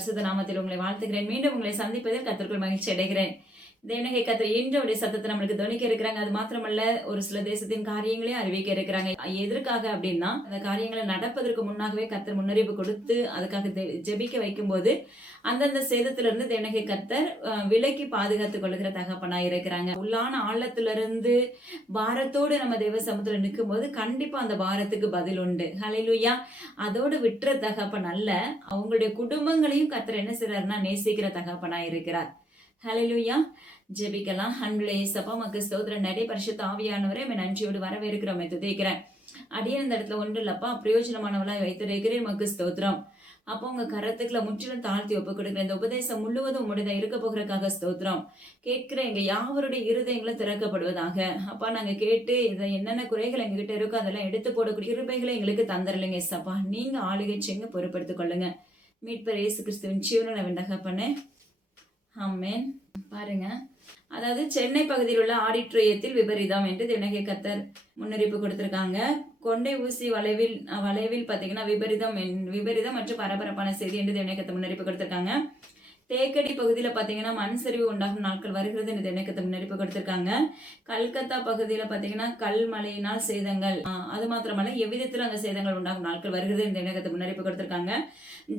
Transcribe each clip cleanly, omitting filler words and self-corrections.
பரிசுத்த நாமத்தில் உங்களை வாழ்த்துகிறேன். மீண்டும் உங்களை சந்திப்பதில் கர்த்தருக்குள் மகிழ்ச்சி அடைகிறேன். தேவனாகிய கர்த்தர் இன்றைய சத்தத்தை நம்மளுக்கு துணிக்க இருக்கிறாங்க. அது மாத்திரமல்ல, ஒரு சில தேசத்தின் காரியங்களையும் அறிவிக்க இருக்கிறாங்க. எதற்காக அப்படின்னா, அந்த காரியங்களை நடப்பதற்கு முன்னாகவே கர்த்தர் முன்னறிவு கொடுத்து அதுக்காக ஜெபிக்க வைக்கும் போது அந்தந்த சேதத்திலிருந்து தேவனாகிய கர்த்தர் விலக்கி பாதுகாத்துக் கொள்ளுகிற தகப்பனாய் இருக்கிறாங்க. உள்ளான ஆழத்திலிருந்து பாரத்தோடு நம்ம தேவ சமூகத்துல நிற்கும் போது கண்டிப்பா அந்த பாரத்துக்கு பதில் உண்டு. ஹல்லேலூயா. அதோடு விட்டுற தகப்பன் அல்ல, அவங்களுடைய குடும்பங்களையும் கர்த்தர் என்ன செய்றாருன்னா நேசிக்கிற தகப்பனாய் இருக்கிறார். ஹல்லேலூயா. ஜெபிக்கலாம். அன்புள்ள இயேசப்பா, உமக்கு ஸ்தோத்திரம். நிறைய பரிசுத்த ஆவியானவரே, நன்றியோடு வரவேற்கிறோம், துதிக்கிறேன். அடியே இந்த இடத்துல ஒன்று இல்லப்பா, பிரயோஜனமானவளாய் வைத்திருக்கிறேன், உமக்கு ஸ்தோத்திரம். அப்போ உங்க கரத்துக்குள்ள முற்றிலும் தாழ்த்தி ஒப்பு கொடுக்குறேன். இந்த உபதேசம் முழுவதும் உங்களுடைய இருக்க போகிறதுக்காக ஸ்தோத்திரம். கேட்கிற எங்க யாவருடைய இருதயங்களும் திறக்கப்படுவதாக. அப்பா, நாங்க கேட்டு இதை என்னென்ன குறைகள் எங்ககிட்ட இருக்கோ அதெல்லாம் எடுத்து போடக்கூடிய கிருபைகளை எங்களுக்கு தந்துடலைங்க ஏசப்பா. நீங்க ஆளுகை செய்யுங்க, பொறுப்படுத்திக் கொள்ளுங்க. மீட்பர் இயேசு கிறிஸ்துவின் ஜீவனில் வெண்டகப்பண்ணே, ஆமென். பாருங்க, அதாவது சென்னை பகுதியில் உள்ள ஆடிட்டோரியத்தில் விபரீதம் என்று தேவனாகிய கர்த்தர் முன்னறிவிப்பு கொடுத்திருக்காங்க. கொண்டை ஊசி வளைவில் பார்த்தீங்கன்னா விபரீதம் மற்றும் பரபரப்பான செய்தி என்று தேவனாகிய கர்த்தர் முன்னறிவிப்பு கொடுத்திருக்காங்க. தேக்கடி பகுதியில் பார்த்தீங்கன்னா மண் சரிவு உண்டாகும் நாட்கள் வருகிறது என்று தேவனாகிய கர்த்தர் முன்னறிவிப்பு கொடுத்திருக்காங்க. கல்கத்தா பகுதியில் பார்த்தீங்கன்னா கல் மழையினால் சேதங்கள், அது மாத்திரமல்ல எவ்விதத்தில் அந்த சேதங்கள் உண்டாகும் நாட்கள் வருகிறது என்று தேவனாகிய கர்த்தர் முன்னறிவிப்பு கொடுத்திருக்காங்க.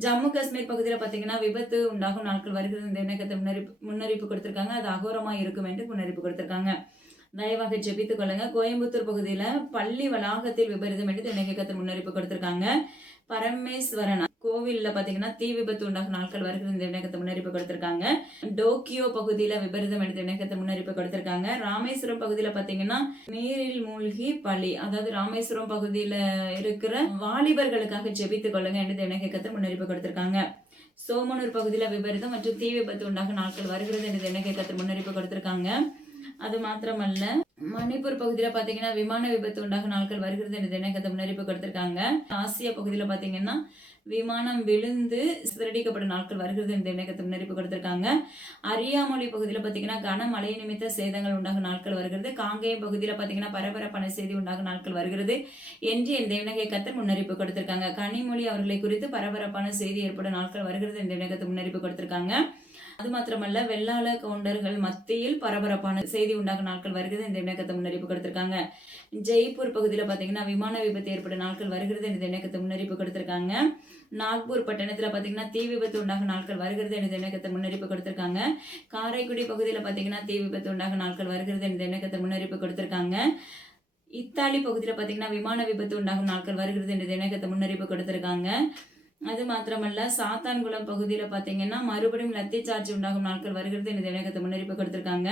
ஜம்மு காஷ்மீர் பகுதியில் பார்த்தீங்கன்னா விபத்து உண்டாகும் நாட்கள் வருகிறது என்று தேவனாகிய கர்த்தர் முன்னறிவிப்பு கொடுத்திருக்காங்க. அது அகோரமாக இருக்கும் என்று முன்னறிவிப்பு கொடுத்திருக்காங்க. தயவாக ஜெபித்துக் கொள்ளுங்க. கோயம்புத்தூர் பகுதியில பள்ளி வளாகத்தில் விபரீதம் என்று தேவனாகிய கர்த்தர் முன்னறிவிப்பு கொடுத்திருக்காங்க. பரமேஸ்வரன் கோவில்ல பாத்தீங்கன்னா தீ விபத்து உண்டாகும் நாட்கள் வருகிறது தேவனாகிய கர்த்தர் முன்னறிவிப்பு கொடுத்திருக்காங்க. டோக்கியோ பகுதியில விபரீதம் என்று தேவனாகிய கர்த்தர் முன்னறிவிப்பு கொடுத்திருக்காங்க. ராமேஸ்வரம் பகுதியில பாத்தீங்கன்னா நீரில் மூழ்கி பலி, அதாவது ராமேஸ்வரம் பகுதியில இருக்கிற வாலிபர்களுக்காக ஜெபித்துக் கொள்ளுங்க என்று தேவனாகிய கர்த்தர் முன்னறிவிப்பு கொடுத்திருக்காங்க. சோமனூர் பகுதியில விபரீதம் மற்றும் தீ விபத்து உண்டாகும் நாட்கள் வருகிறது என்று தேவனாகிய கர்த்தர் முன்னறிவிப்பு கொடுத்திருக்காங்க. அது மாத்திரமல்ல, மணிப்பூர் பகுதியில பாத்தீங்கன்னா விமான விபத்து உண்டாகும் நாட்கள் வருகிறது என்று தேவனாகிய கர்த்தர் முன்னறிவிப்பு கொடுத்திருக்காங்க. ஆசியா பகுதியில பாத்தீங்கன்னா விமானம் விழுந்து சிதறடிக்கப்படும் நாட்கள் வருகிறது என்று தேவனாகிய கர்த்தர் முன்னறிவிப்பு கொடுத்திருக்காங்க. அரியாமொழி பகுதியில பாத்தீங்கன்னா கனமழை நிமித்த சேதங்கள் உண்டாகும் நாட்கள் வருகிறது. காங்கேயம் பகுதியில பாத்தீங்கன்னா பரபரப்பான செய்தி உண்டாகும் நாட்கள் வருகிறது என்று என் தேவனாகிய கர்த்தர் முன்னறிவிப்பு கொடுத்திருக்காங்க. கனிமொழி அவர்களை குறித்து பரபரப்பான செய்தி ஏற்படும் நாட்கள் வருகிறது என்று தேவனாகிய கர்த்தர் முன்னறிவிப்பு கொடுத்திருக்காங்க. அது மாத்திரமல்ல, வெள்ளாள கவுண்டர்கள் மத்தியில் பரபரப்பான செய்தி உண்டாகும் நாட்கள் வருகிறது என்று தேவனாகிய கர்த்தர் முன்னறிவிப்பு கொடுத்திருக்காங்க. ஜெய்ப்பூர் பகுதியில பாத்தீங்கன்னா விமான விபத்து ஏற்படும் நாட்கள் வருகிறது என்று தேவனாகிய கர்த்தர் முன்னறிவிப்பு கொடுத்திருக்காங்க. நாக்பூர் பட்டணத்துல பாத்தீங்கன்னா தீ விபத்து உண்டாகும் நாட்கள் வருகிறது என்று தேவனாகிய கர்த்தர் முன்னறிவிப்பு கொடுத்திருக்காங்க. காரைக்குடி பகுதியில பாத்தீங்கன்னா தீ விபத்து உண்டாகும் நாட்கள் வருகிறது என்று தேவனாகிய கர்த்தர் முன்னறிவிப்பு கொடுத்திருக்காங்க. இத்தாலி பகுதியில பாத்தீங்கன்னா விமான விபத்து உண்டாகும் நாட்கள் வருகிறது என்று தேவனாகிய கர்த்தர் முன்னறிவிப்பு கொடுத்திருக்காங்க. அது மாத்திரமல்ல, சாத்தான்குளம் பகுதியில பாத்தீங்கன்னா மறுபடியும் லத்தி சார்ஜ் உண்டாகும் நாட்கள் வருகிறது என்று தேவனாகிய கர்த்தர் முன்னறிவிப்பு கொடுத்திருக்காங்க.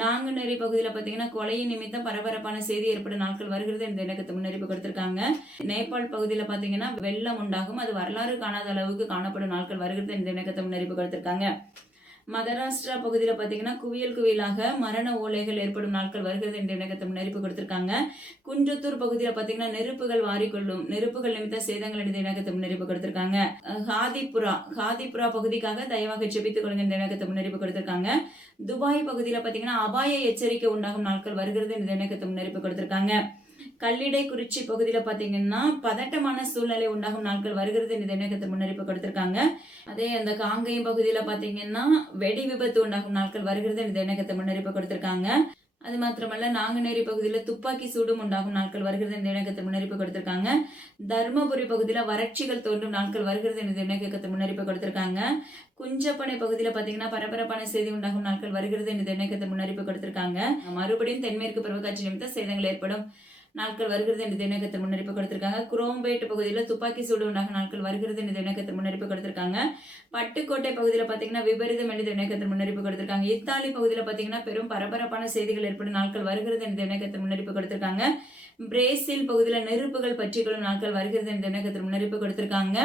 நாங்குநேரி பகுதியில பாத்தீங்கன்னா கொலையின் நிமித்தம் பரபரப்பான செய்தி ஏற்படும் நாட்கள் வருகிறது என்று தேவனாகிய கர்த்தர் முன்னறிவிப்பு கொடுத்திருக்காங்க. நேபாள் பகுதியில பாத்தீங்கன்னா வெள்ளம் உண்டாகும், அது வரலாறு காணாத அளவுக்கு காணப்படும் நாட்கள் வருகிறது என்று தேவனாகிய கர்த்தர் முன்னறிவிப்பு கொடுத்திருக்காங்க. மகாராஷ்டிரா பகுதியில பாத்தீங்கன்னா குவியலாக மரண ஓலைகள் ஏற்படும் நாட்கள் வருகிறது என்று தேவனாகிய கர்த்தர் முன்னறிவிப்பு கொடுத்திருக்காங்க. குன்றத்தூர் பகுதியில பாத்தீங்கன்னா நெருப்புகள் நிமித்த சேதங்கள் என்று தேவனாகிய கர்த்தர் முன்னறிவிப்பு கொடுத்திருக்காங்க. ஹாதிபுரா பகுதிக்காக தயவாக ஜெபித்துக் கொள்ளுங்க என்று தேவனாகிய கர்த்தர் முன்னறிவிப்பு கொடுத்திருக்காங்க. துபாய் பகுதியில பாத்தீங்கன்னா அபாய எச்சரிக்கை உண்டாகும் நாட்கள் வருகிறது என்று தேவனாகிய கர்த்தர் முன்னறிவிப்பு கொடுத்திருக்காங்க. கல்லிடை குறிச்சி பகுதியில பாத்தீங்கன்னா பதட்டமான சூழ்நிலை உண்டாகும் நாட்கள் வருகிறது என்று தேவனாகிய கர்த்தர் முன்னறிவிப்பு கொடுத்திருக்காங்க. அதே அந்த காங்கேயம் பகுதியில பாத்தீங்கன்னா வெடி விபத்து உண்டாகும் நாட்கள் வருகிறது என்று தேவனாகிய கர்த்தர் முன்னறிவிப்பு கொடுத்திருக்காங்க. அது மாத்திரமல்ல, நாங்குநேரி பகுதியில துப்பாக்கி சூடும் உண்டாகும் நாட்கள் வருகிறது என்று தேவனாகிய கர்த்தர் முன்னறிவிப்பு கொடுத்திருக்காங்க. தர்மபுரி பகுதியில வறட்சிகள் தோன்றும் நாட்கள் வருகிறது என்று தேவனாகிய கர்த்தர் முன்னறிவிப்பு கொடுத்திருக்காங்க. குஞ்சப்பனை பகுதியில பாத்தீங்கன்னா பரபரப்பான செய்தி உண்டாகும் நாட்கள் வருகிறது என்று தேவனாகிய கர்த்தர் முன்னறிவிப்பு கொடுத்திருக்காங்க. மறுபடியும் தென்மேற்கு பருவக்காட்சி நிமித்த சேதங்கள் ஏற்படும் நாட்கள் வருகிறது என்று தேவனாகிய கர்த்தர் முன்னறிவிப்பு கொடுத்திருக்காங்க. குரோம்பேட் பகுதியில துப்பாக்கி சூடு உண்டாகும் நாட்கள் வருகிறது என்று தேவனாகிய கர்த்தர் முன்னறிவிப்பு கொடுத்திருக்காங்க. பட்டுக்கோட்டை பகுதியில பாத்தீங்கன்னா விபரீதம் என்று தேவனாகிய கர்த்தர் முன்னறிவிப்பு கொடுத்திருக்காங்க. இத்தாலி பகுதியில பாத்தீங்கன்னா பெரும் பரபரப்பான செய்திகள் ஏற்படும் நாட்கள் வருகிறது என்று தேவனாகிய கர்த்தர் முன்னறிவிப்பு கொடுத்திருக்காங்க. பிரேசில் பகுதியில நெருப்புகள் பற்றிக்கொள்ளும் நாட்கள் வருகிறது என்று தேவனாகிய கர்த்தர் முன்னறிவிப்பு கொடுத்திருக்காங்க.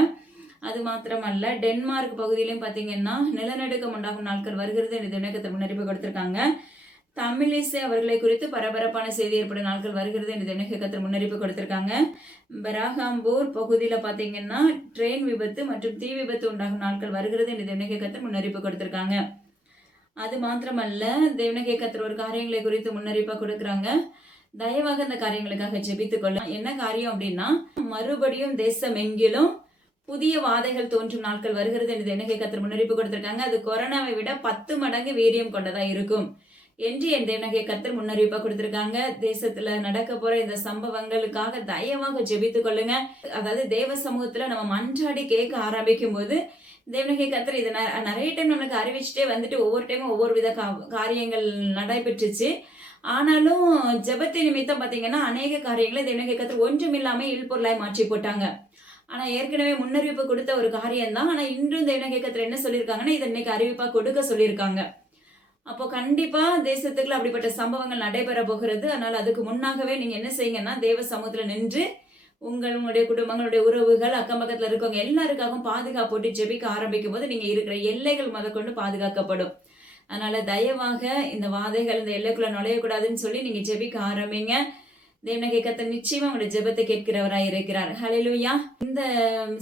அது மாத்திரமல்ல, டென்மார்க் பகுதியிலும் பாத்தீங்கன்னா நிலநடுக்கம் உண்டாகும் நாட்கள் வருகிறது என்று தேவனாகிய கர்த்தர் முன்னறிவிப்பு கொடுத்திருக்காங்க. தமிழிசை அவர்களை குறித்து பரபரப்பான செய்தி ஏற்படும் நாட்கள் வருகிறது என்று தேவனாகிய கர்த்தர் முன்னறிவிப்பு கொடுத்திருக்காங்க. பெரஹாம்பூர் பகுதியில பாத்தீங்கன்னா ட்ரெயின் விபத்து மற்றும் தீ விபத்து உண்டாகும் நாட்கள் வருகிறது என்று தேவனாகிய கர்த்தர் முன்னறிவிப்பு கொடுத்திருக்காங்க. அது மாத்திரமல்ல, தேவனாகிய கர்த்தர் ஒரு காரியங்களை குறித்து முன்னறிவிப்பா கொடுக்குறாங்க. தயவாக அந்த காரியங்களுக்காக ஜெபித்துக் கொள்ள. என்ன காரியம் அப்படின்னா, மறுபடியும் தேசம் எங்கிலும் புதிய வாதைகள் தோன்றும் நாட்கள் வருகிறது என்று தேவனாகிய கர்த்தர் முன்னறிவிப்பு கொடுத்திருக்காங்க. அது கொரோனாவை விட 10 மடங்கு வீரியம் கொண்டதா இருக்கும் என்று என் தேவனாகிய கர்த்தர் முன்னறிவிப்பா கொடுத்திருக்காங்க. தேசத்துல நடக்க போற இந்த சம்பவங்களுக்காக தயவாக ஜெபித்துக் கொள்ளுங்க. அதாவது தேவ சமூகத்துல நம்ம மன்றாடி கேட்க ஆரம்பிக்கும் போது தேவனாகிய கர்த்தர் இதை நிறைய டைம் நம்மளுக்கு அறிவிச்சுட்டே வந்துட்டு ஒவ்வொரு டைமும் ஒவ்வொரு வித காரியங்கள் நடைபெற்றுச்சு. ஆனாலும் ஜெபத்தின் நிமித்தம் பாத்தீங்கன்னா அநேக காரியங்களை தேவனாகிய கர்த்தர் ஒன்றுமில்லாம இல்பொருளாய் மாற்றி போட்டாங்க. ஆனா ஏற்கனவே முன்னறிவிப்பு கொடுத்த ஒரு காரியம் தான். ஆனா இன்றும் தேவனாகிய கர்த்தர் என்ன சொல்லியிருக்காங்கன்னா இதை இன்னைக்கு அறிவிப்பா கொடுக்க சொல்லியிருக்காங்க. அப்போ கண்டிப்பா தேசத்துக்குள்ள அப்படிப்பட்ட சம்பவங்கள் நடைபெற போகிறது. அதனால அதுக்கு முன்னாகவே நீங்க என்ன செய்யுங்கன்னா தேவ சமூகத்துல நின்று உங்களுடைய குடும்பங்களுடைய உறவுகள் அக்கம் பக்கத்துல இருக்கவங்க எல்லாருக்காகவும் பாதுகாப்பு போட்டு ஜெபிக்க ஆரம்பிக்கும் போது நீங்க இருக்கிற எல்லைகள் முதற்கொண்டு பாதுகாக்கப்படும். அதனால தயவாக இந்த வாதைகள் இந்த எல்லைக்குள்ள நுழையக்கூடாதுன்னு சொல்லி நீங்க ஜெபிக்க ஆரம்பிங்க. தேவனாகிய கர்த்தர் நிச்சயமா உங்களுடைய ஜெபத்தை கேட்கிறவராய் இருக்கிறார். ஹல்லேலூயா. இந்த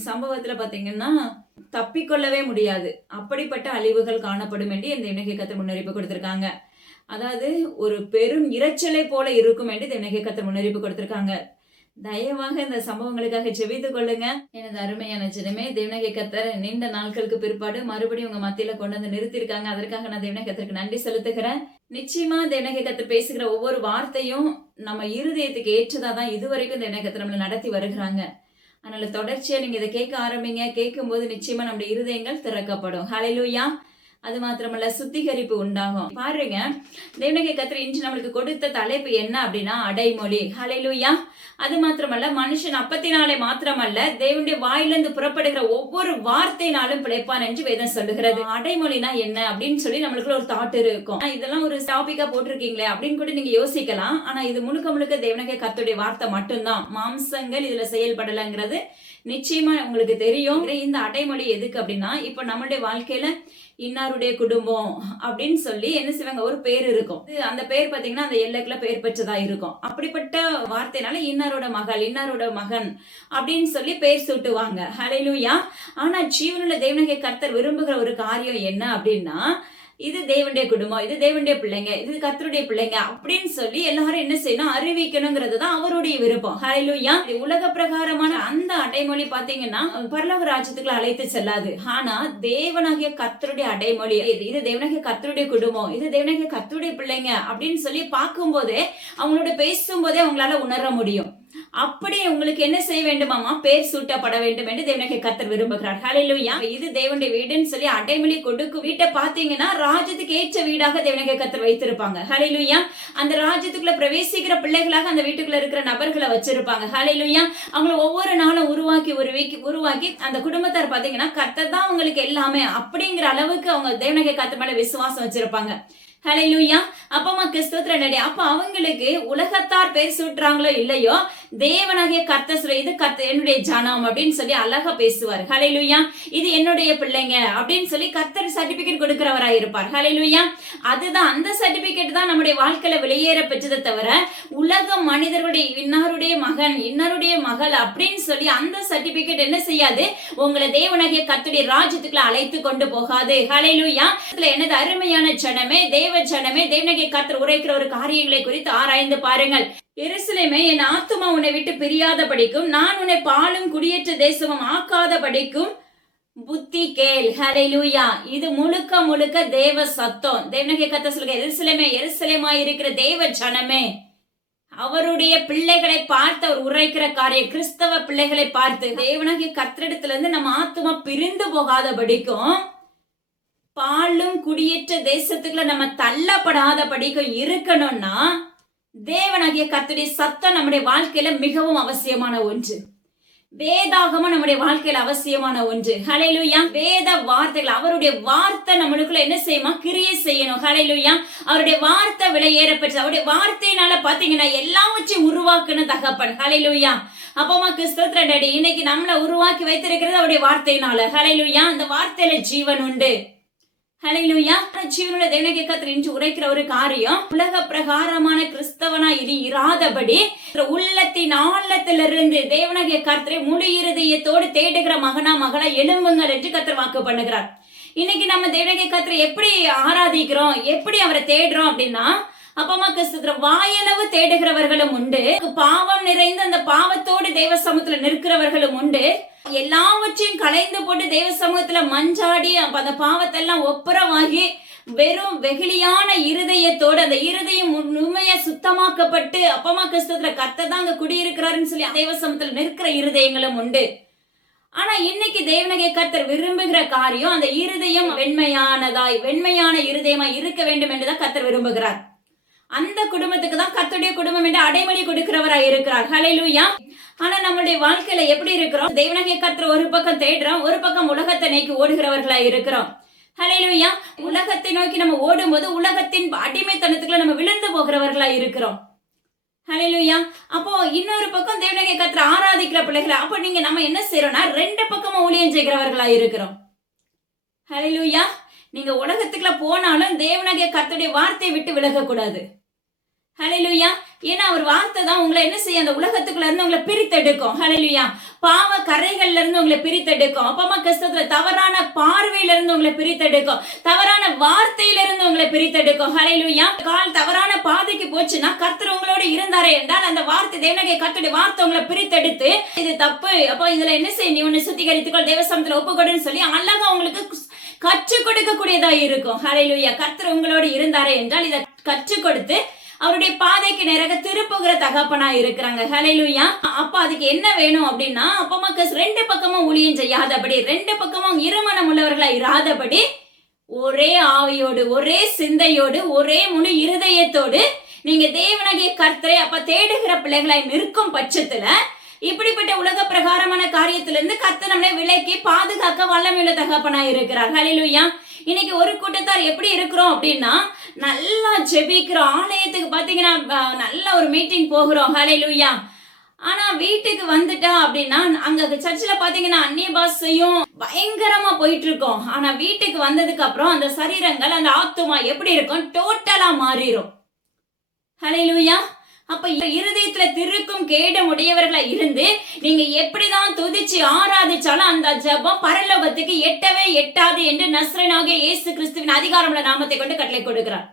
சம்பவத்துல பாத்தீங்கன்னா தப்பிக்கொள்ளவே முடியாது, அப்படிப்பட்ட அழிவுகள் காணப்படும் என்று என் தேவனாகிய கர்த்தர் முன்னறிவிப்பு கொடுத்திருக்காங்க. அதாவது ஒரு பெரும் இரைச்சலை போல இருக்கும் என்று தேவனாகிய கர்த்தர் முன்னறிவிப்பு கொடுத்திருக்காங்க. தயவாக இந்த சம்பவங்களுக்காக ஜெபித்துக் கொள்ளுங்க. எனது அருமையான ஜனமே, தேவனாகிய கர்த்தர் நீண்ட நாட்களுக்கு பிற்பாடு மறுபடியும் உங்க மத்தியில கொண்டு வந்து நிறுத்திருக்காங்க. அதற்காக நான் தேவனாகிய கர்த்தருக்கு நன்றி செலுத்துகிறேன். நிச்சயமா தேவனாகிய கர்த்தர் பேசுகிற ஒவ்வொரு வார்த்தையும் நம்ம இருதயத்துக்கு ஏற்றதா தான் இதுவரைக்கும் தேவனாகிய கர்த்தர் நம்மளை நடத்தி வருகிறாங்க. அதனால தொடர்ச்சியா நீங்க இதை கேட்க ஆரம்பிங்க. கேட்கும் போது நிச்சயமா நம்முடைய இருதயங்கள் திறக்கப்படும். ஹல்லேலூயா. அது மாத்திரமல்ல, சுத்திகரிப்பு உண்டாகும். பாருங்க, தேவனாகிய கர்த்தர் இன்று நம்மளுக்கு கொடுத்த தலைப்பு என்ன அப்படின்னா அடைமொழி. ஹல்லேலூயா. அது மாத்திரமல்ல, மனுஷன் அப்பத்தினாலே மாத்திரமல்ல தேவனுடைய வாயிலிருந்து புறப்படுகிற ஒவ்வொரு வார்த்தையினாலும் பிழைப்பான் என்று வேதம் சொல்லுகிறது. அடைமொழினா என்ன அப்படின்னு சொல்லி நம்மளுக்குள்ள ஒரு தாட் இருக்கும். இதெல்லாம் ஒரு டாபிக்கா போட்டிருக்கீங்களே அப்படின்னு கூட நீங்க யோசிக்கலாம். ஆனா இது முழுக்க முழுக்க தேவனாகிய கர்த்தருடைய வார்த்தை மட்டும்தான். மாம்சங்கள் இதுல செயல்படலங்கிறது நிச்சயமா உங்களுக்கு தெரியும். இந்த அடைமொழி எதுக்கு அப்படின்னா, இப்ப நம்மளுடைய வாழ்க்கையில இன்னாருடைய குடும்பம் அப்படின்னு சொல்லி என்ன செய்வாங்க, ஒரு பேர் இருக்கும். அந்த பேர் பாத்தீங்கன்னா அந்த எல்லைக்குள்ள பெயர் பெற்றதா இருக்கும். அப்படிப்பட்ட வார்த்தைனால இன்னாரோட மகள், இன்னாரோட மகன் அப்படின்னு சொல்லி பெயர் சூட்டுவாங்க. ஹல்லேலூயா. ஆனா ஜீவனுள்ள தேவனாகிய கர்த்தர் விரும்புகிற ஒரு காரியம் என்ன அப்படின்னா, இது தேவனுடைய குடும்பம், இது தேவனுடைய பிள்ளைங்க, இது கர்த்தருடைய பிள்ளைங்க அப்படின்னு சொல்லி எல்லாரும் என்ன செய்யணும், அறிவிக்கணுங்கிறது தான் அவருடைய விருப்பம். ஹல்லேலூயா. உலக பிரகாரமான அந்த அடைமொழி பாத்தீங்கன்னா பரலோக ராஜ்யத்துக்குள்ள அழைத்து செல்லாது. ஆனா தேவனாகிய கர்த்தருடைய அடைமொழி, இது தேவனாகிய கர்த்தருடைய குடும்பம், இது தேவனாகிய கர்த்தருடைய பிள்ளைங்க அப்படின்னு சொல்லி பார்க்கும் போதே அவங்களோட பேசும் போதே அவங்களால உணர முடியும். அப்படி உங்களுக்கு என்ன செய்ய வேண்டுமாமா, பேர் சூட்டப்பட வேண்டும் என்று தேவனாகிய கர்த்தர் விரும்புகிறார். ஹல்லேலூயா. இது தேவனுடைய வீடுன்னு சொல்லி அடைமொழி கொடுக்கும் வீட்டை பாத்தீங்கன்னா ராஜ்யத்துக்கு ஏற்ற வீடாக தேவனாகிய கர்த்தர் வைத்திருப்பாங்க. ஹல்லேலூயா. அந்த ராஜ்யத்துக்குள்ள பிரவேசிக்கிற பிள்ளைகளாக அந்த வீட்டுக்குள்ள இருக்கிற நபர்களை வச்சிருப்பாங்க. ஹல்லேலூயா. அவங்களை ஒவ்வொரு நாளும் உருவாக்கி அந்த குடும்பத்தார் பாத்தீங்கன்னா கர்த்தர் தான் அவங்களுக்கு எல்லாமே அப்படிங்கிற அளவுக்கு அவங்க தேவனாகிய கர்த்தர் மேல விசுவாசம் வச்சிருப்பாங்க. ஹல்லேலூயா. அப்பமா கிறிஸ்துவ நடி. அப்ப அவங்களுக்கு உலகத்தார் பேர் சூட்டுறாங்களோ இல்லையோ, தேவனாகிய கர்த்தர் இது கர்த்தர் என்னுடைய ஜனம் அப்படின்னு சொல்லி அழகா பேசுவார். ஹல்லேலூயா. இது என்னுடைய பிள்ளைங்க அப்படின்னு சொல்லி கர்த்தர் சர்டிபிகேட் கொடுக்கிறவராய் இருப்பார். ஹல்லேலூயா. அதுதான் அந்த சர்டிபிகேட் தான் நம்முடைய வாழ்க்கையில வெளியேற பெற்றதை தவிர உலக மனிதர்களுடைய இன்னாருடைய மகன், இன்னாருடைய மகள் அப்படின்னு சொல்லி அந்த சர்டிபிகேட் என்ன செய்யாது, உங்களை தேவனாகிய கர்த்தருடைய ராஜ்யத்துக்குள்ள அழைத்து கொண்டு போகாது. ஹல்லேலூயா. எனது அருமையான ஜனமே, ஜனமே, தேவனாகிய கர்த்தர் உரைக்கிற ஒரு காரியங்களை குறித்து ஆராய்ந்து பாருங்கள். எருசலேமே, என் ஆத்துமா உன்னை விட்டு பிரியாத படிக்கும், நான் உன்னை பாலும் குடியேற்ற தேசமும் ஆக்காத படிக்கும் புத்தி கேள். ஹல்லேலூயா. இது முழுக்க முழுக்க தேவ சத்தம். தேவனாகிய கர்த்தர் சொல்லுங்க, எருசலேமே, எருசலேமாய் இருக்கிற தேவ ஜனமே, அவருடைய பிள்ளைகளை பார்த்து அவர் உரைக்கிற காரியம், கிறிஸ்தவ பிள்ளைகளை பார்த்து தேவனாகிய கர்த்தரிடத்துல இருந்து நம்ம ஆத்துமா பிரிந்து போகாத படிக்கும், பாலும் குடியேற்ற தேசத்துக்குள்ள நம்ம தள்ளப்படாத படிக்கும் இருக்கணும்னா தேவனாகிய கர்த்தருடைய சத்தம் நம்முடைய வாழ்க்கையில மிகவும் அவசியமான ஒன்று. வேதாகமம் நம்முடைய வாழ்க்கையில அவசியமான ஒன்று. ஹல்லேலூயா. வேத வார்த்தைகள், அவருடைய வார்த்தை நம்மளுக்குள்ள என்ன செய்யுமா, கிரியை செய்யணும். ஹல்லேலூயா. அவருடைய வார்த்தை விலையேற பெற்ற, அவருடைய வார்த்தையினால பாத்தீங்கன்னா எல்லாவற்றையும் உருவாக்குன தகப்பன். ஹல்லேலூயா. அப்பமா கிறிஸ்துவ டாடி, இன்னைக்கு நம்மளை உருவாக்கி வைத்திருக்கிறது அவருடைய வார்த்தையினால. ஹல்லேலூயா. அந்த வார்த்தையில ஜீவன் உண்டு. ஹல்லேலூயா. ஜீவனுள்ள தேவனாகிய கர்த்தர் இன்று உரைக்கிற ஒரு காரியம், உலக பிரகாரமான கிறிஸ்தவனா இராதபடி உள்ளத்தின் ஆழத்திலிருந்து தேவனாகிய கர்த்தரை முழு இருதயத்தோடு தேடுகிற மகனா மகளா எழும்புங்கள் என்று கர்த்தர் வாக்கு பண்ணுகிறார். இன்னைக்கு நம்ம தேவனாகிய கர்த்தரை எப்படி ஆராதிக்கிறோம், எப்படி அவரை தேடுறோம் அப்படின்னா, அப்பமா கிறிஸ்துவ வாயளவு தேடுகிறவர்களும் உண்டு, பாவம் நிறைந்த அந்த பாவத்தோடு தேவ சமூகத்துல நிற்கிறவர்களும் உண்டு. எல்லாவற்றையும் களைந்து போட்டு தேவ சமூகத்துல மஞ்சாடி அந்த பாவத்தை எல்லாம் ஒப்புரவாகி வெறும் வெகுளியான இருதயத்தோடு அந்த இருதயம் உண்மையா சுத்தமாக்கப்பட்டு அப்பமா கிறிஸ்துவத்துல கர்த்தர் தான் அங்க குடியிருக்கிறாருன்னு சொல்லி தேவ சமூகத்துல நிற்கிற இருதயங்களும் உண்டு. ஆனா இன்னைக்கு தேவனாகிய கர்த்தர் விரும்புகிற காரியம் அந்த இருதயம் வெண்மையான இருதயமாய் இருக்க வேண்டும் என்றுதான் கர்த்தர் விரும்புகிறார். அந்த குடும்பத்துக்கு தான் கர்த்தருடைய குடும்பம் என்று அடைமொழி கொடுக்கிறவராய் இருக்கிறார். ஹல்லேலூயா. ஆனா நம்மளுடைய வாழ்க்கையில எப்படி இருக்கிறோம்? தேவனாகிய கர்த்தர் ஒரு பக்கம் தேடுறோம், ஒரு பக்கம் உலகத்தை நோக்கி ஓடுகிறவர்களாய் இருக்கிறோம். ஹல்லேலூயா. உலகத்தை நோக்கி நம்ம ஓடும்போது உலகத்தின் அடிமைத்தனத்துக்குள்ள நம்ம விழுந்து போகிறவர்களாய் இருக்கிறோம். ஹல்லேலூயா. அப்போ இன்னொரு பக்கம் தேவனாகிய கர்த்தரை ஆராதிக்கிற பிள்ளைகளை, அப்போ நம்ம என்ன செய்யறோம்னா ரெண்டு பக்கமும் ஊழியம் செய்கிறவர்களா இருக்கிறோம். ஹல்லேலூயா. நீங்க உலகத்துக்குள்ள போனாலும் தேவனாகிய கர்த்தருடைய வார்த்தையை விட்டு விலக கூடாது. ஹல்லேலூயா. ஏன்னா அவர் வார்த்தை தான் உங்களை என்ன செய்ய அந்த உலகத்துக்குள்ள இருந்து உங்களை பிரித்தெடுக்கும். ஹல்லேலூயா. பாவ கரைகள்ல இருந்து உங்களை பிரித்தெடுக்கும். அப்பமா கிறிஸ்துவத்துல தவறான பார்வையில இருந்து உங்களை பிரித்தெடுக்கும், தவறான வார்த்தையில இருந்து உங்களை பிரித்தெடுக்கும். ஹல்லேலூயா. கால் தவறான பாதைக்கு போச்சுன்னா கர்த்தர் உங்களோட இருந்தாரே என்றால் அந்த வார்த்தை தேவனாகிய கர்த்தருடைய வார்த்தை உங்களை பிரித்தெடுத்து இது தப்பு, அப்போ இதுல என்ன செய்ய, நீ உன்னை சுத்திகரித்துக்கொள், தேவ சமூகத்துல ஒப்புக்கொடுன்னு சொல்லி அழகா உங்களுக்கு கற்றுக் கொடுக்கக்கூடியதா இருக்கும். ஹல்லேலூயா. கர்த்தர் உங்களோட இருந்தாரே என்றால் இதை கற்றுக் கொடுத்து அவருடைய பாதைக்கு நேராக திருப்புகிற தகப்பனா இருக்கிறாங்க. ஹல்லேலூயா. அப்ப அதுக்கு என்ன வேணும் அப்படின்னா, அப்பமா ரெண்டு பக்கமும் ஊழியம் செய்யாதபடி, ரெண்டு பக்கமும் இருமனம் உள்ளவர்களா இராதபடி, ஒரே ஆவியோடு ஒரே சிந்தையோடு ஒரே முழு இருதயத்தோடு நீங்க தேவனாகிய கர்த்தரை அப்ப தேடுகிற பிள்ளைகளாய் நிற்கும் பட்சத்துல இப்படிப்பட்ட உலக பிரகாரமான காரியத்திலிருந்து கர்த்தர் நம்மளை விலக்கி பாதுகாக்க வல்லமையுள்ள தகப்பனா இருக்கிறார். ஹல்லேலூயா. இன்னைக்கு ஒரு கூட்டத்தார் எப்படி இருக்கிறோம் அப்படின்னா, நல்லா ஜெபிக்கிறோம், ஆலயத்துக்கு பாத்தீங்கன்னா நல்ல ஒரு மீட்டிங் போகிறோம். ஹல்லேலூயா. ஆனா வீட்டுக்கு வந்துட்டா அப்படின்னா அங்க சர்ச்சில் பாத்தீங்கன்னா அந்நிய பாஷையும் பயங்கரமா போயிட்டு இருக்கோம். ஆனா வீட்டுக்கு வந்ததுக்கு அப்புறம் அந்த சரீரங்கள் அந்த ஆத்துமா எப்படி இருக்கும், டோட்டலா மாறிடும். ஹல்லேலூயா. அப்ப இருதயத்துல திருக்கும் கேடும் உடையவர்களா இருந்து நீங்க எப்படிதான் துதிச்சு ஆராதிச்சாலும் அந்த ஜெபம் பரலோகத்துக்கு எட்டவே எட்டாது என்று நஸ்ரேனாகிய இயேசு கிறிஸ்துவின் அதிகாரமுள்ள நாமத்தை கொண்டு கட்டளை கொடுக்கிறார்.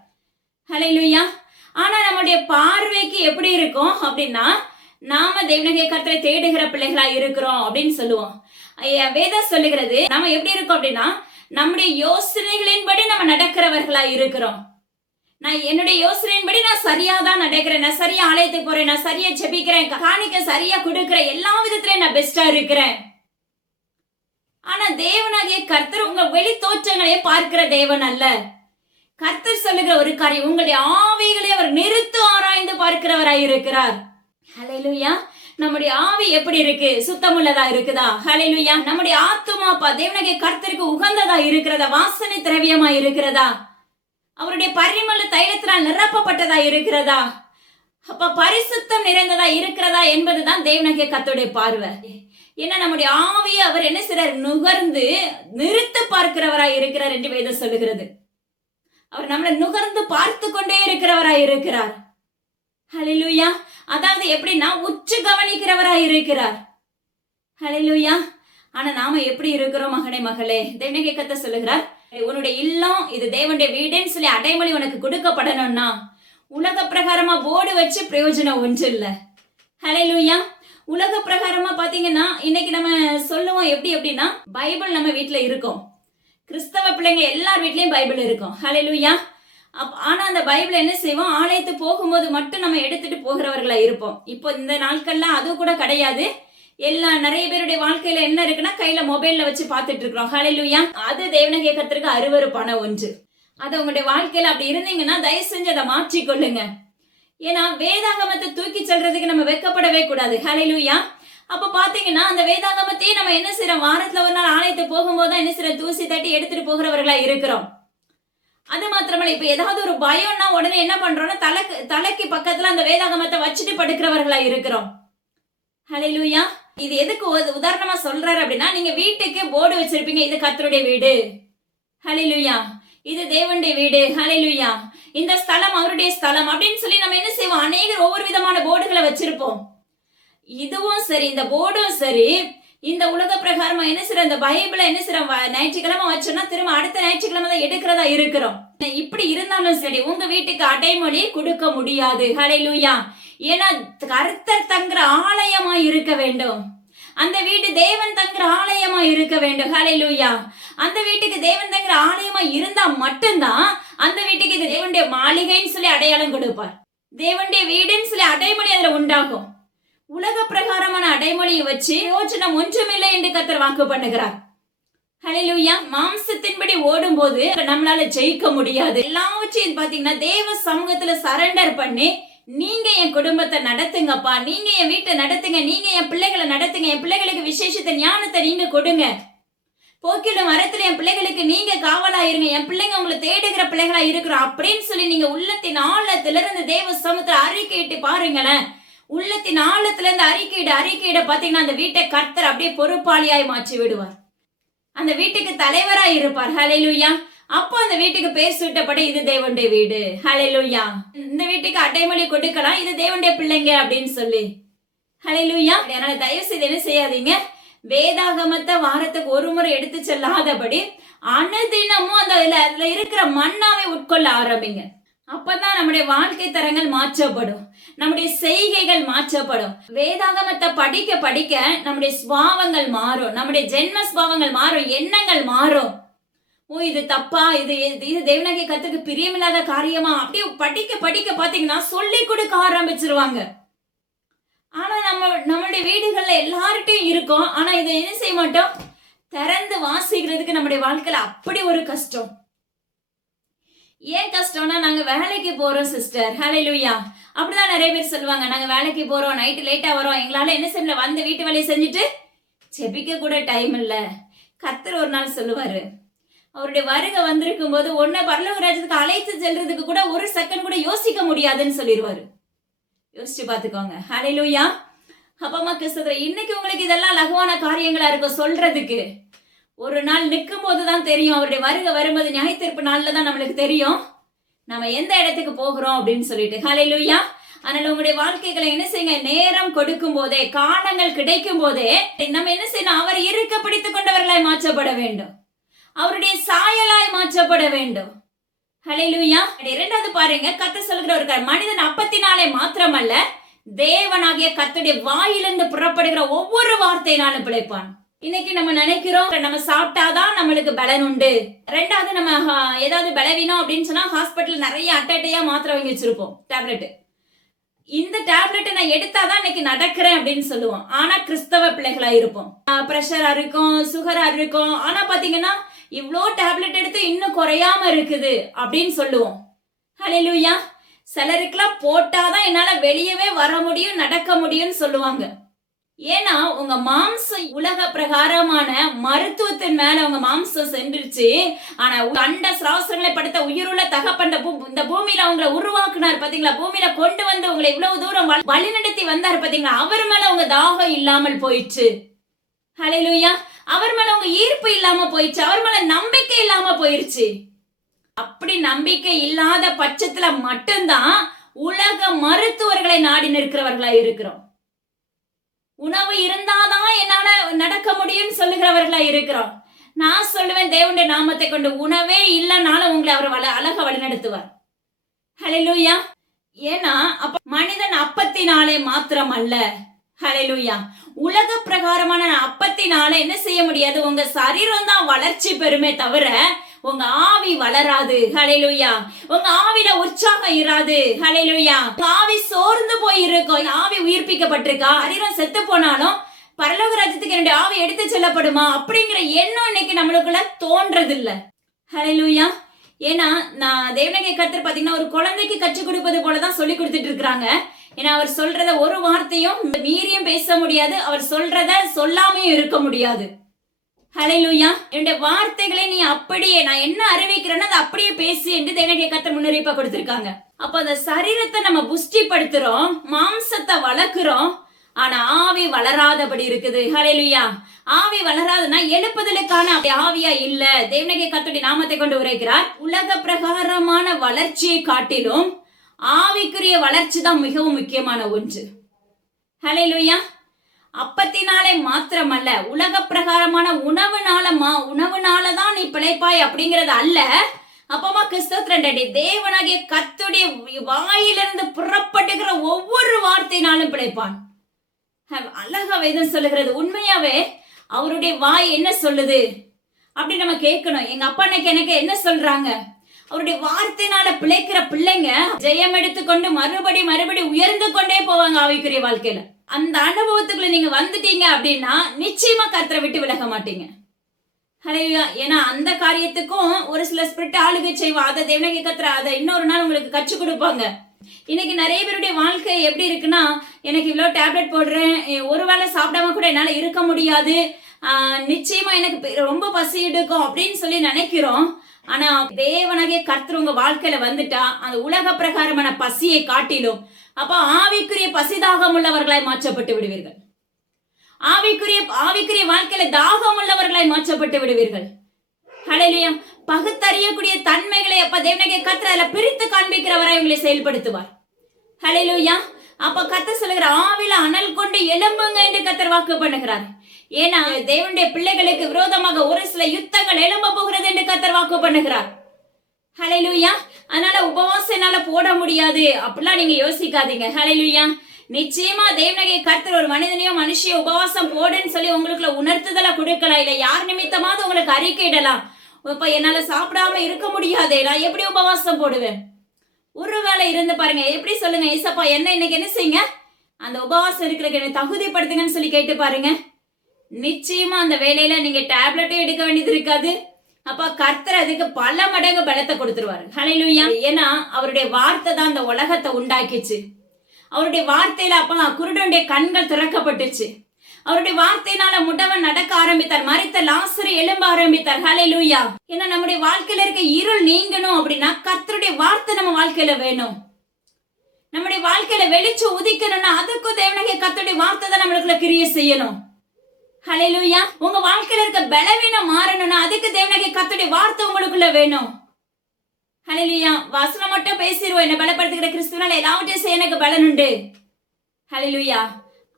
ஹல்லேலூயா. ஆனா நம்முடைய பார்வைக்கு எப்படி இருக்கும் அப்படின்னா, நாம தேவனாகிய கர்த்தரை தேடுகிற பிள்ளைகளா இருக்கிறோம் அப்படின்னு சொல்லுவோம். வேதம் சொல்லுகிறது நாம எப்படி இருக்கோம் அப்படின்னா, நம்முடைய யோசனைகளின்படி நம்ம நடக்கிறவர்களா இருக்கிறோம். நான் என்னுடைய யோசனையின்படி நான் சரியா தான் நடக்கிறேன், நான் சரியா ஆலயத்துக்கு போறேன், நான் சரியா ஜெபிக்கிறேன், காணிக்க சரியா கொடுக்கிறேன், எல்லா விதத்திலயும் நான் பெஸ்டா இருக்கிறேன். ஆனா தேவனாகிய கர்த்தர் உங்க வெளி தோற்றங்களை பார்க்கிற தேவன் அல்ல. கர்த்தர் சொல்லுகிற ஒரு காரியம், உங்களுடைய ஆவிகளை அவர் நிறுத்து ஆராய்ந்து பார்க்கிறவராய் இருக்கிறார். ஹல்லேலூயா. நம்முடைய ஆவி எப்படி இருக்கு, சுத்தமுள்ளதா இருக்குதா? ஹல்லேலூயா. நம்முடைய ஆத்துமா தேவனாகிய கர்த்தருக்கு உகந்ததா இருக்கிறதா, வாசனை திரவியமா இருக்கிறதா, அவருடைய பரிமள தைலத்தினால் நிரப்பப்பட்டதா இருக்கிறதா, அப்ப பரிசுத்தம் நிறைந்ததா இருக்கிறதா என்பதுதான் தேவனாகிய கர்த்தருடைய பார்வை. ஏன்னா நம்முடைய ஆவியை அவர் என்ன செய்றார், நுகர்ந்து நிறுத்து பார்க்கிறவராய் இருக்கிறார் என்று வேதம் சொல்லுகிறது. அவர் நம்மளை நுகர்ந்து பார்த்து கொண்டே இருக்கிறவராய் இருக்கிறார். ஹல்லேலூயா. அதாவது எப்படின்னா உற்று கவனிக்கிறவராய் இருக்கிறார். ஹல்லேலூயா. ஆனா நாம எப்படி இருக்கிறோம் மகனே மகளே? தேவனாகிய கர்த்தர் சொல்லுகிறார், உன்னுடைய இல்லம் இது தேவனுடைய வீடுன்னு சொல்லி அடைமொழி உனக்கு கொடுக்கப்படணும்னா உலக பிரகாரமா போர்டு வச்சு பிரயோஜனம் ஒன்று இல்ல. ஹல்லேலூயா. உலக பிரகாரமா பாத்தீங்கன்னா இன்னைக்கு நம்ம சொல்லுவோம் எப்படி அப்படின்னா, பைபிள் நம்ம வீட்டுல இருக்கும், கிறிஸ்தவ பிள்ளைங்க எல்லார் வீட்லயும் பைபிள் இருக்கும். ஹல்லேலூயா. ஆனா அந்த பைபிள் என்ன செய்வோம், ஆலயத்துக்கு போகும்போது மட்டும் நம்ம எடுத்துட்டு போகிறவர்களா இருப்போம். இப்போ இந்த நாட்கள்லாம் அது கூட கிடையாது. நிறைய பேருடைய வாழ்க்கையில என்ன இருக்குன்னா, கையில மொபைல்ல வச்சு பாத்துட்டு இருக்கிறோம். ஹல்லேலூயா. அது தேவனாகிய கர்த்தருக்கு அருவருப்பான ஒன்று. அது உங்களுடைய வாழ்க்கையில அப்படி இருந்தீங்கன்னா தயவு செஞ்சு அதை மாற்றிக்கொள்ளுங்க. ஏன்னா வேதாகமத்தை தூக்கி செல்றதுக்கு நம்ம வெக்கப்படவே கூடாது. ஹல்லேலூயா. அப்ப பாத்தீங்கன்னா அந்த வேதாகமத்தையே நம்ம என்ன செய்யறோம், வாரத்துல ஒரு நாள் ஆலயத்துக்கு போகும்போது என்ன செய்யறோம், தூசி தட்டி எடுத்துட்டு போகிறவர்களா இருக்கிறோம். அது மாத்திரமல்ல, இப்ப ஏதாவது ஒரு பயம்னா உடனே என்ன பண்றோம்னா தலைக்கு பக்கத்துல அந்த வேதாகமத்தை வச்சுட்டு படுக்கிறவர்களா இருக்கிறோம். ஹல்லேலூயா. இது எதுக்கு உதாரணமா சொல்றாரு அப்படின்னா, நீங்க வீட்டுக்கு போர்டு வச்சிருப்பீங்க, இது கர்த்தருடைய வீடு. ஹல்லேலூயா. இது தேவனுடைய வீடு. ஹல்லேலூயா. இந்த ஸ்தலம் அவருடைய ஸ்தலம் அப்படின்னு சொல்லி நம்ம என்ன செய்வோம், அநேகர் ஒவ்வொரு விதமான போர்டுகளை வச்சிருப்போம். இதுவும் சரி, இந்த போர்டும் சரி, இந்த உலக பிரகாரமா என்ன செய்யற அந்த பைபிளை என்ன செய்யற ஞாயிற்றுக்கிழமை வச்சோம்னா திரும்ப அடுத்த ஞாயிற்றுக்கிழமை தான் எடுக்கிறதா இருக்கிறோம். இப்படி இருந்தாலும் சரி உங்க வீட்டுக்கு அடைமொழி கொடுக்க முடியாது. ஹல்லேலூயா. ஏன்னா கர்த்தர் தங்குற ஆலயமா இருக்க வேண்டும். அந்த வீடு தேவன் தங்குற ஆலயமா இருக்க வேண்டும். ஹல்லேலூயா. அந்த வீட்டுக்கு தேவன் தங்குற ஆலயமா இருந்தா மட்டும்தான் அந்த வீட்டுக்கு இது தேவனுடைய மாளிகைன்னு சொல்லி அடையாளம் கொடுப்பார். தேவனுடைய வீடுன்னு சொல்லி அடைமொழி அதுல உண்டாகும். உலக பிரகாரமான அடைமொழியை வச்சு யோசனம் ஒன்றுமில்லை என்று கர்த்தர் வாக்கு பண்ணுகிறார். ஹல்லேலூயா. மாம்சத்தின்படி ஓடும் போது நம்மளால ஜெயிக்க முடியாது. எல்லாவற்றையும் பாத்தீங்கன்னா தேவ சமூகத்துல சரண்டர் பண்ணி, நீங்க என் குடும்பத்தை நடத்துங்கப்பா, நீங்க என் வீட்டை நடத்துங்க, நீங்க என் பிள்ளைகளை நடத்துங்க, என் பிள்ளைகளுக்கு விசேஷத்தை ஞானத்தை நீங்க கொடுங்க, போக்கில மரத்துல என் பிள்ளைகளுக்கு நீங்க காவலா இருங்க, என் பிள்ளைங்க உங்களை தேடுகிற பிள்ளைகளா இருக்கிறோம் அப்படின்னு சொல்லி நீங்க உள்ளத்தின் ஆழத்துல இருந்து தேவ சமூகத்துல அறிக்கையிட்டு பாருங்களேன். உள்ளத்தின் ஆழத்துல இருந்து அறிக்கையிட பாத்தீங்கன்னா அந்த வீட்டை கர்த்தர் அப்படியே பொறுப்பாளியாய் மாற்றி விடுவார். அந்த வீட்டுக்கு தலைவராய் இருப்பார். ஹல்லேலூயா. அப்போ அந்த வீட்டுக்கு பேர் சூட்டப்பட இது தேவனுடைய வீடு. ஹல்லேலூயா. இந்த வீட்டுக்கு அடைமொழி கொடுக்கலாம், இது தேவனுடைய பிள்ளைங்க அப்படின்னு சொல்லி. ஹல்லேலூயா. அதனால தயவு செய்து என்ன செய்யாதீங்க, வேதாகமத்தை வாரத்துக்கு ஒரு முறை எடுத்து செல்லாதபடி அனுதினமும் அதுல இருக்கிற மன்னாவை உட்கொள்ள ஆரம்பிங்க. அப்பதான் நம்முடைய வாழ்க்கை தரங்கள் மாற்றப்படும், நம்முடைய செய்கைகள் மாற்றப்படும். வேதாகமத்தை படிக்க படிக்க நம்முடைய சுபாவங்கள் மாறும், நம்முடைய ஜென்ம சுபாவங்கள் மாறும், எண்ணங்கள் மாறும். ஓ இது தப்பா, இது தேவனாகிய கர்த்தருக்கு பிரியமில்லாத காரியமா, அப்படியே படிக்க படிக்க பாத்தீங்கன்னா சொல்லி கொடுக்க ஆரம்பிச்சிருவாங்க. ஆனா நம்மளுடைய வீடுகள்ல எல்லார்ட்டையும் இருக்கும், ஆனா இதை என்ன செய்ய மாட்டோம், திறந்து வாசிக்கிறதுக்கு நம்முடைய வாழ்க்கையில அப்படி ஒரு கஷ்டம். ஏன் கஷ்டம்னா நாங்க வேலைக்கு போறோம் சிஸ்டர். ஹல்லேலூயா. அப்படிதான் நிறைய பேர் சொல்லுவாங்க, நாங்க வேலைக்கு போறோம், நைட்டு லேட்டா வரோம், எங்களால என்ன செய்யல, வந்து வீட்டு வேலையை செஞ்சுட்டு செபிக்க கூட டைம் இல்ல. கர்த்தர் ஒரு நாள் சொல்லுவாரு, அவருடைய வருகை வந்திருக்கும் போது ஒன்ன பரலோக ராஜ்யத்துக்கு அழைத்து செல்றதுக்கு கூட ஒரு செகண்ட் கூட யோசிக்க முடியாதுன்னு சொல்லிடுவாரு. யோசிச்சு பாத்துக்கோங்க. ஹல்லேலூயா. அப்பமா கிறிஸ்துவ இன்னைக்கு உங்களுக்கு இதெல்லாம் லகுவான காரியங்களா இருக்கும் சொல்றதுக்கு. ஒரு நாள் நிற்கும் போதுதான் தெரியும், அவருடைய வருகை வரும்போது நியாயத்தீர்ப்பு நாள்ல தான் நம்மளுக்கு தெரியும் நம்ம எந்த இடத்துக்கு போகிறோம் அப்படின்னு சொல்லிட்டு. ஹல்லேலூயா. அதனால உங்களுடைய வாழ்க்கைகளை என்ன செய்யுங்க, நேரம் கொடுக்கும் போதே, காலங்கள் கிடைக்கும் போதே நம்ம என்ன செய்யணும், அவரை இருக்க பிடித்துக் கொண்டவர்களாய் மாற்றப்பட வேண்டும், அவருடைய சாயலாய் மாற்றப்பட வேண்டும். ஹல்லேலூயா. இரண்டாவது பாருங்க, கர்த்தர் சொல்கிற ஒரு மனிதன் அப்பத்தினாலே மாத்திரமல்ல தேவனாகிய கர்த்தருடைய வாயிலிருந்து புறப்படுகிற ஒவ்வொரு வார்த்தையினாலும் பிழைப்பான். இன்னைக்கு நம்ம நினைக்கிறோம் நம்ம சாப்பிட்டாதான் நம்மளுக்கு பலன் உண்டு. ரெண்டாவது நம்ம ஏதாவது பலவீனம் அப்படின்னு சொன்னா ஹாஸ்பிட்டல் நிறைய அட்டையா மாத்திரை வாங்கி வச்சிருப்போம், டேப்லெட். இந்த டேப்லெட் நான் எடுத்தாதான் இன்னைக்கு நடக்கிறேன் அப்படின்னு சொல்லுவோம். ஆனா கிறிஸ்தவ பிள்ளைகளா இருப்போம், பிரஷரா இருக்கும், சுகரா இருக்கும், ஆனா பாத்தீங்கன்னா இவ்வளோ டேப்லெட் எடுத்து இன்னும் குறையாம இருக்குது அப்படின்னு சொல்லுவோம். ஹல்லேலூயா. சிலருக்குலாம் போட்டாதான் என்னால வெளியவே வர முடியும், நடக்க முடியும்னு சொல்லுவாங்க. ஏன்னா உங்க மாம்சம் உலக பிரகாரமான மருத்துவத்தின் மேல உங்க மாம்சம் சென்றுச்சு. ஆனா கண்ட சிராசங்களை படுத்த உயிருள்ள தகப்பன் இந்த பூமியில உங்களை உருவாக்குனார் பாத்தீங்களா, பூமியில கொண்டு வந்து உங்களை இவ்வளவு தூரம் வழிநடத்தி வந்தார் பாத்தீங்களா, அவர் மேல உங்க தாகம் இல்லாமல் போயிடுச்சு. ஹல்லேலூயா. அவர் மேல உங்க ஈர்ப்பு இல்லாம போயிடுச்சு, அவர் மேல நம்பிக்கை இல்லாம போயிருச்சு. அப்படி நம்பிக்கை இல்லாத பட்சத்துல மட்டும்தான் உலக மருத்துவர்களை நாடி நிற்கிறவர்களா இருக்கிறோம். உணவு இருந்தாதான் என்னால நடக்க முடியும் சொல்லுகிறவர்களா இருக்கிறோம். நான் சொல்லுவேன், தேவனுடைய நாமத்தை கொண்டு உணவே இல்லைனாலும் உங்களை அவர் அழக வழிநடத்துவார். ஹல்லேலூயா. ஏன்னா அப்ப மனிதன் அப்பத்தினாலே மாத்திரம் அல்ல. ஹல்லேலூயா. உலக பிரகாரமான அப்பத்தினால என்ன செய்ய முடியாது, உங்க சரீரம் தான் வளர்ச்சி பெறுமே தவிர உங்க ஆவி வளராது. ஹல்லேலூயா. உங்க ஆவில உற்சாகம் இராது. ஹல்லேலூயா. ஆவி சோர்ந்து போய் இருக்கும், ஆவி உயிர்ப்பிக்கப்பட்டிருக்கா, சரீரம் செத்து போனாலும் பரலோக ராஜ்யத்துக்கு என்னுடைய ஆவி எடுத்து செல்லப்படுமா அப்படிங்கிற எண்ணம் இன்னைக்கு நம்மளுக்குள்ள தோன்றது இல்ல. ஹல்லேலூயா. ஏன்னா நான் தேவனாகிய கர்த்தர் பாத்தீங்கன்னா ஒரு குழந்தைக்கு கற்றுக் கொடுப்பது போலதான் சொல்லி கொடுத்துட்டு இருக்காங்க. ஏன்னா அவர் சொல்றத ஒரு வார்த்தையும் மீறியும் பேச முடியாது, அவர் சொல்றத சொல்லாமையும் இருக்க முடியாது. ஹல்லேலூயா. என்னுடைய வார்த்தைகளை நீ அப்படியே நான் என்ன அறிவிக்கிறேன்னு அதை அப்படியே பேசி என்று தேவனாகிய கர்த்தர் முன்னறிவிப்பா கொடுத்திருக்காங்க. அப்ப அந்த சரீரத்தை நம்ம புஷ்டிப்படுத்துறோம், மாம்சத்தை வளர்க்கிறோம், ஆனா ஆவி வளராதபடி இருக்குது. ஹல்லேலூயா. ஆவி வளராதுன்னா எழுப்புதலுக்கான ஆவியா இல்ல. தேவனாகிய கர்த்தருடைய நாமத்தை கொண்டு உரைக்கிறார், உலக பிரகாரமான வளர்ச்சியை காட்டிலும் ஆவிக்குரிய வளர்ச்சி தான் மிகவும் முக்கியமான ஒன்று. ஹல்லேலூயா. அப்பத்தினாலே மாத்திரமல்ல, உலக பிரகாரமான உணவுனாலதான் நீ பிழைப்பாய் அப்படிங்கறது அல்ல. அப்பமா கிறிஸ்தோத்திரண்டடி, தேவனாகிய கர்த்தருடைய வாயிலிருந்து புறப்பட்டுகிற ஒவ்வொரு வார்த்தையினாலும் பிழைப்பான். அழகா வேதம் சொல்லுகிறது. உண்மையாவே அவருடைய வாய் என்ன சொல்லுது அப்படி நம்ம கேட்கணும். எங்க அப்பா எனக்கு என்ன சொல்றாங்க, அவருடைய வார்த்தையினால பிழைக்கிற பிள்ளைங்க ஜெயம் எடுத்துக்கொண்டு மறுபடி உயர்ந்து கொண்டே போவாங்க ஆவிக்குரிய வாழ்க்கையில. அந்த அனுபவத்துக்குள்ள நீங்க வந்துட்டீங்க அப்படின்னா நிச்சயமா கர்த்தரை விட்டு விலக மாட்டீங்க. ஹல்லேலூயா. ஏன்னா அந்த காரியத்துக்கும் ஒரு சில ஸ்பிரிட் ஆளுகை செய்வா. அதை தேவனாகிய கர்த்தர் அதை இன்னொரு நாள் உங்களுக்கு கற்றுக் கொடுப்பாங்க. இன்னைக்கு நிறைய பேருடைய வாழ்க்கை எப்படி இருக்குன்னா, எனக்கு இவ்வளவு டேப்லெட் போடுறேன், ஒருவேளை சாப்பிடாம கூட என்னால இருக்க முடியாது, நிச்சயமா எனக்கு ரொம்ப பசி எடுக்கும் அப்படின்னு சொல்லி நினைக்கிறோம். ஆனா தேவனாகிய கர்த்தர் உங்க வாழ்க்கையில வந்துட்டா அந்த உலக பிரகாரமான பசியை காட்டிலும் அப்ப ஆவிக்குரிய பசிதாகம் உள்ளவர்களாய் மாற்றப்பட்டு விடுவீர்கள். ஆவிக்குரிய வாழ்க்கையில தாகம் உள்ளவர்களாய் மாற்றப்பட்டு விடுவீர்கள். ஹல்லேலூயா. பகுத்தறியக்கூடிய தன்மைகளை அப்ப தேவனாகிய கர்த்தர் அதுல பிரித்து காண்பிக்கிறவரை உங்களை செயல்படுத்துவார். ஹல்லேலூயா. அப்ப கர்த்தர் சொல்லுகிற ஆவில அனல் கொண்டு எழும்புங்க என்று கர்த்தர் வாக்கு பண்ணுகிறார். ஏன்னா தேவனுடைய பிள்ளைகளுக்கு விரோதமாக ஒரு சில யுத்தங்கள் எழும்ப போகிறது என்று கர்த்தர் வாக்கு பண்ணுகிறார். ஹல்லேலூயா. அதனால உபவாசம் என்னால போட முடியாது அப்படிலாம் நீங்க யோசிக்காதீங்க. ஹல்லேலூயா. நிச்சயமா தேவனாகிய கர்த்தர் ஒரு மனிதனையோ மனுஷியோ உபவாசம் போடுன்னு சொல்லி உங்களுக்குள்ள உணர்த்துதலை கொடுக்கலாம். இல்ல யார் நிமித்தமாவது உங்களுக்கு அறிக்கை இடலாம். இப்ப என்னால சாப்பிடாம இருக்க முடியாதே, நான் எப்படி உபவாசம் போடுவேன்? ஒருவேளை இருந்து பாருங்க. எப்படி சொல்லுங்க, ஏசப்பா என்ன இன்னைக்கு என்ன செய்யுங்க, அந்த உபவாசம் இருக்கிறதுக்கு என்ன தகுதிப்படுத்துங்கன்னு சொல்லி கேட்டு பாருங்க. நிச்சயமா அந்த வேலையில நீங்க டேப்லெட்டும் எடுக்க வேண்டியது இருக்காது. அப்ப கர்த்தர் அதுக்கு பல மடங்கு பலத்தை கொடுத்துருவாரு. ஹல்லேலூயா. ஏன்னா அவருடைய வார்த்தை தான் அந்த உலகத்தை உண்டாக்கிச்சு. அவருடைய வார்த்தையில அப்ப குருடனுடைய கண்கள் திறக்கப்பட்டுச்சு. அவருடைய வார்த்தையினால முடவன் நடக்க ஆரம்பித்தார், மரித்த லாசரு எழும்ப ஆரம்பித்தார். ஹல்லேலூயா. ஏன்னா நம்முடைய வாழ்க்கையில இருக்க இருள் நீங்கணும் அப்படின்னா கர்த்தருடைய வார்த்தை நம்ம வாழ்க்கையில வேணும். நம்முடைய வாழ்க்கையில வெளிச்சம் உதிக்கணும்னா அதுக்கும் தேவனாகிய கர்த்தருடைய வார்த்தை தான் நம்மளுக்குள்ள கிரியை செய்யணும். ஹல்லேலூயா. உங்க வாழ்க்கையில இருக்க பலவீனம் மாறணும்னா அதுக்கு தேவனாகிய கர்த்தருடைய வார்த்தை உங்களுக்குள்ள வேணும். ஹல்லேலூயா. வசனம் மட்டும் பேசிடுவோம், என்ன பலப்படுத்துகிற கிறிஸ்துவினால எல்லாவற்றையும் செய்ய எனக்கு பலன் உண்டு. ஹல்லேலூயா.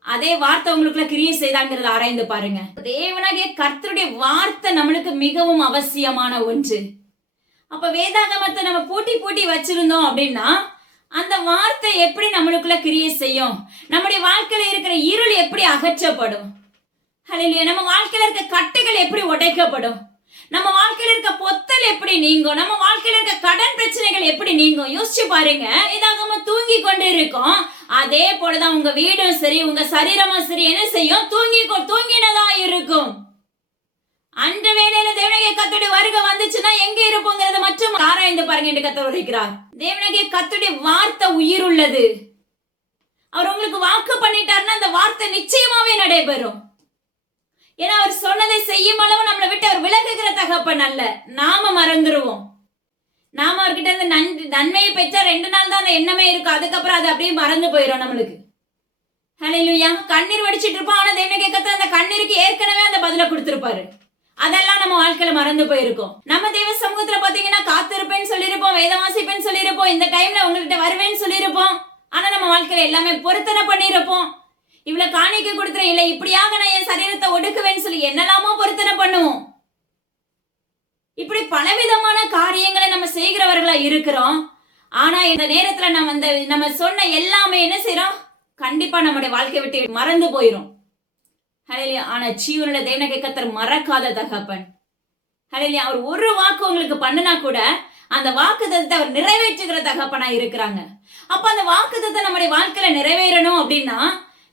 அதே வார்த்தை உங்களுக்குள்ள கிரியை செய்தாங்கிறத ஆராய்ந்து பாருங்க. தேவனாகிய கர்த்தருடைய வார்த்தை நம்மளுக்கு மிகவும் அவசியமான ஒன்று. அப்ப வேதாகமத்தை நம்ம பூட்டி வச்சிருந்தோம் அப்படின்னா அந்த வார்த்தை எப்படி நம்மளுக்குள்ள கிரியை செய்யும்? நம்முடைய வாழ்க்கையில இருக்கிற இருள் எப்படி அகற்றப்படும்? ஹல்லேலூயா. நம்ம வாழ்க்கையில இருக்க கட்டுகள் எப்படி உடைக்கப்படும்? நம்ம வாழ்க்கையில இருக்க பொத்தல் எப்படி நீங்கும்? நம்ம வாழ்க்கையில இருக்க கடன் பிரச்சனைகள் எப்படி நீங்கும்? யோசிச்சு பாருங்க. இதாகம தூங்கி கொண்டு இருக்கும். அதே போலதான் உங்க வீடும் சரி, உங்க சரீரமும் சரி என்ன செய்யும்? தூங்கினதா இருக்கும். அந்த வேளையில தேவனாகிய கர்த்தருடைய வருகை வந்துச்சுன்னா எங்க இருப்போங்கிறத மற்றும் ஆராய்ந்து பாருங்க என்று கர்த்தர் உரைக்கிறார். தேவனாகிய கர்த்தருடைய வார்த்தை உயிர் உள்ளது. அவர் உங்களுக்கு வாக்கு பண்ணிட்டாருன்னா அந்த வார்த்தை நிச்சயமாவே நடைபெறும். ஏன்னா அவர் சொன்னதை செய்யும் அளவு நம்மளை விட்டு அவர் விலகுகிற தகப்பன் அல்ல. நாம மறந்துருவோம். நாம அவர்கிட்ட இருந்து நன்மையை பெற்றா 2 நாள் தான் அந்த எண்ணமே இருக்கும். அதுக்கப்புறம் அது அப்படியே மறந்து போயிடும் நம்மளுக்கு. ஹல்லேலூயா. கண்ணீர் வடிச்சிட்டு இருப்போம். ஆனா தேவனாகிய கர்த்தர் அந்த கண்ணீருக்கு ஏற்கனவே அந்த பதில கொடுத்திருப்பாரு. அதெல்லாம் நம்ம வாழ்க்கையில மறந்து போயிருக்கோம். நம்ம தேவ சமூகத்துல பாத்தீங்கன்னா காத்திருப்பேன்னு சொல்லிருப்போம், வேதம் வாசிப்பேன்னு சொல்லிருப்போம், இந்த டைம்ல உங்ககிட்ட வருவேன்னு சொல்லிருப்போம். ஆனா நம்ம வாழ்க்கையில எல்லாமே பொருத்தனை பண்ணிருப்போம். இவ்வளவு காணிக்க கொடுத்துறேன், இல்ல இப்படியாக நான் என் சரீரத்தை ஒடுக்குவேன்னு சொல்லி என்னெல்லாமோ பொருத்தனை பண்ணுவோம். இப்படி பலவிதமான காரியங்களை நம்ம செய்கிறவர்களா இருக்கிறோம். ஆனா இந்த நேரத்துல நம்ம சொன்ன எல்லாமே என்ன செய்யறோம்? கண்டிப்பா நம்முடைய வாழ்க்கையை விட்டு மறந்து போயிரும். ஹல்லேலூயா. ஆனா ஜீவனுள்ள தேவனாகிய கர்த்தர் மறக்காத தகப்பன். ஹல்லேலூயா. அவர் ஒரு வாக்கு உங்களுக்கு பண்ணுனா கூட அந்த வாக்குத்தத்தத்தை அவர் நிறைவேற்றுகிற தகப்பனா இருக்கிறாங்க. அப்ப அந்த வாக்குத்தத்தம் நம்முடைய வாழ்க்கையில நிறைவேறணும் அப்படின்னா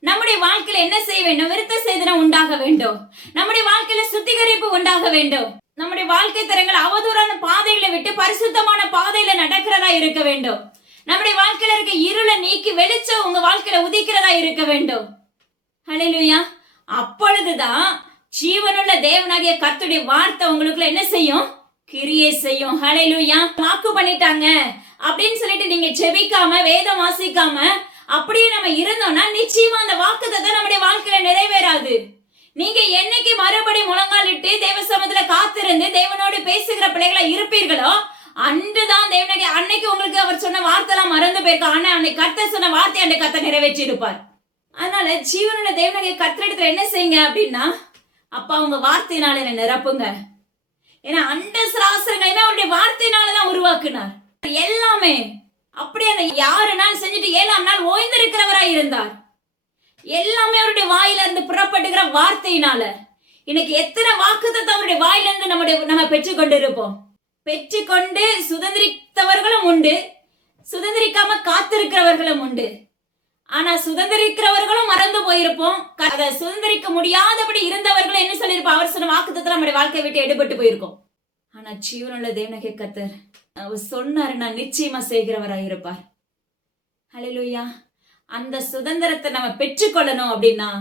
நம்முடைய வாழ்க்கையில என்ன செய்ய வேண்டும்? விருத்த சேதனம் உண்டாக வேண்டும். நம்முடைய வாழ்க்கையில சுத்திகரிப்பு உண்டாக வேண்டும். நம்முடைய வாழ்க்கை தரங்கள் அவதூறான பாதைகளை விட்டு பரிசுத்தமான பாதையில நடக்கிறதா இருக்க வேண்டும். நம்முடைய வாழ்க்கையில இருக்க இருளை நீக்கி வெளிச்சம் உங்க வாழ்க்கையில உதிக்கிறதா இருக்க வேண்டும். ஹல்லேலூயா. அப்பொழுதுதான் ஜீவனுள்ள தேவனாகிய கர்த்தருடைய வார்த்தை உங்களுக்குள்ள என்ன செய்யும்? கிரியை செய்யும். ஹல்லேலூயா. வாக்கு பண்ணிட்டாங்க அப்படின்னு சொல்லிட்டு நீங்க ஜெபிக்காம வேதம் வாசிக்காம அப்படியே நம்ம இருந்தோம்னா நிச்சயமா அந்த வாக்குத்தத்தம் நம்முடைய வாழ்க்கையில நிறைவேறாது. நீங்க என்னைக்கு மறுபடி முழங்காலிட்டு தேவ சமூகத்துல காத்திருந்து தேவனோடு பேசுகிற பிள்ளைகளா இருப்பீர்களோ அன்றுதான் தேவனாகிய அன்னைக்கு உங்களுக்கு அவர் சொன்ன வார்த்தை எல்லாம் மறந்து போயிருக்க. ஆனா அன்னைக்கு கர்த்தர் சொன்ன வார்த்தை அந்த கர்த்தர் நிறைவேற்றி இருப்பார். அதனால ஜீவனுள்ள தேவனாகிய கர்த்தரிடத்துல என்ன செய்யுங்க அப்படின்னா, அப்பா உங்க வார்த்தையினால என்னை நிரப்புங்க. ஏன்னா அண்ட சராசரங்களையுமே அவருடைய வார்த்தையினாலதான் உருவாக்குனார். எல்லாமே அப்படியே அந்த 6 நாள் செஞ்சுட்டு 7ஆம் நாள் ஓய்ந்திருக்கிறவராய் இருந்தார். எல்லாமே அவருடைய வாயில இருந்து புறப்பட்டுகிற வார்த்தையினால. இன்னைக்கு எத்தனை வாக்குத்தத்தம் அவருடைய வாயில இருந்து நம்ம பெற்றுக்கொண்டு இருப்போம். பெற்றுக்கொண்டு சுதந்திரித்தவர்களும் உண்டு, சுதந்திரிக்காம காத்திருக்கிறவர்களும் உண்டு. ஆனா சுதந்திரிக்கிறவர்களும் மறந்து போயிருப்போம். அதை சுதந்திரிக்க முடியாதபடி இருந்தவர்களும் என்ன சொல்லியிருப்போம், அவர் சொன்ன வாக்குத்தத்தம் நம்முடைய வாழ்க்கை விட்டு எடுபட்டு போயிருக்கோம். ஆனா ஜீவனுள்ள தேவனாகிய கர்த்தர் அவர் சொன்னாரு, நான் நிச்சயமா செய்கிறவராய் இருப்பார். ஹல்லேலூயா. அந்த சுதந்திரத்தை நம்ம பெற்றுக்கொள்ளணும் அப்படின்னா